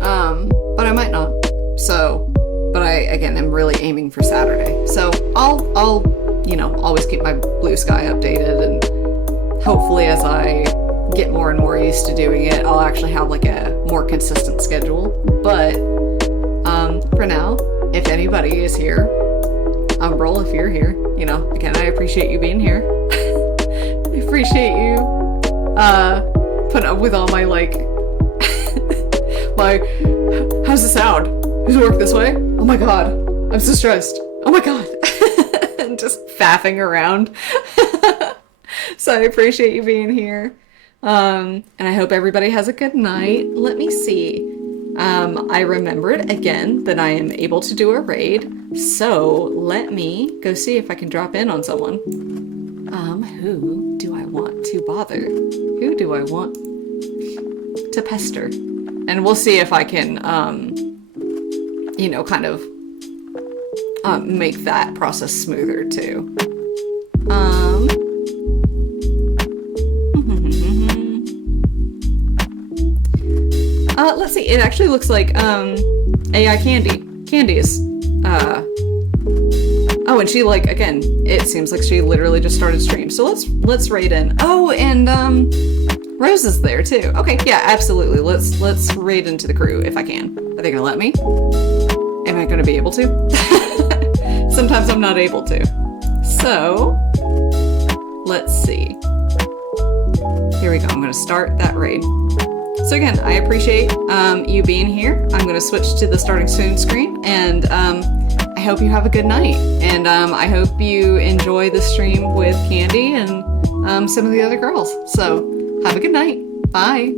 but I might not. So, but I, again, am really aiming for Saturday. So I'll, you know, always keep my Blue Sky updated, and hopefully as I get more and more used to doing it, I'll actually have like a more consistent schedule. But, for now, if anybody is here, Umbral, if you're here, you know, again, I appreciate you being here. I appreciate you putting up with all my, like, how's the sound? Does it work this way? Oh my god, I'm so stressed. Oh my god. And just faffing around. So I appreciate you being here. And I hope everybody has a good night. Let me see. I remembered again that I am able to do a raid. So let me go see if I can drop in on someone. Who do I want to bother? Who do I want to pester? And we'll see if I can, you know, kind of make that process smoother too. see. It actually looks like AI Candy's. Oh, and she like again. It seems like she literally just started stream. So let's raid in. Oh, and Rose is there too. Okay, yeah, absolutely. Let's raid into the crew if I can. Are they gonna let me? Am I gonna be able to? Sometimes I'm not able to. So let's see. Here we go. I'm gonna start that raid. So again, I appreciate you being here. I'm gonna switch to the starting soon screen, and I hope you have a good night. And I hope you enjoy the stream with Candy and some of the other girls. So have a good night. Bye.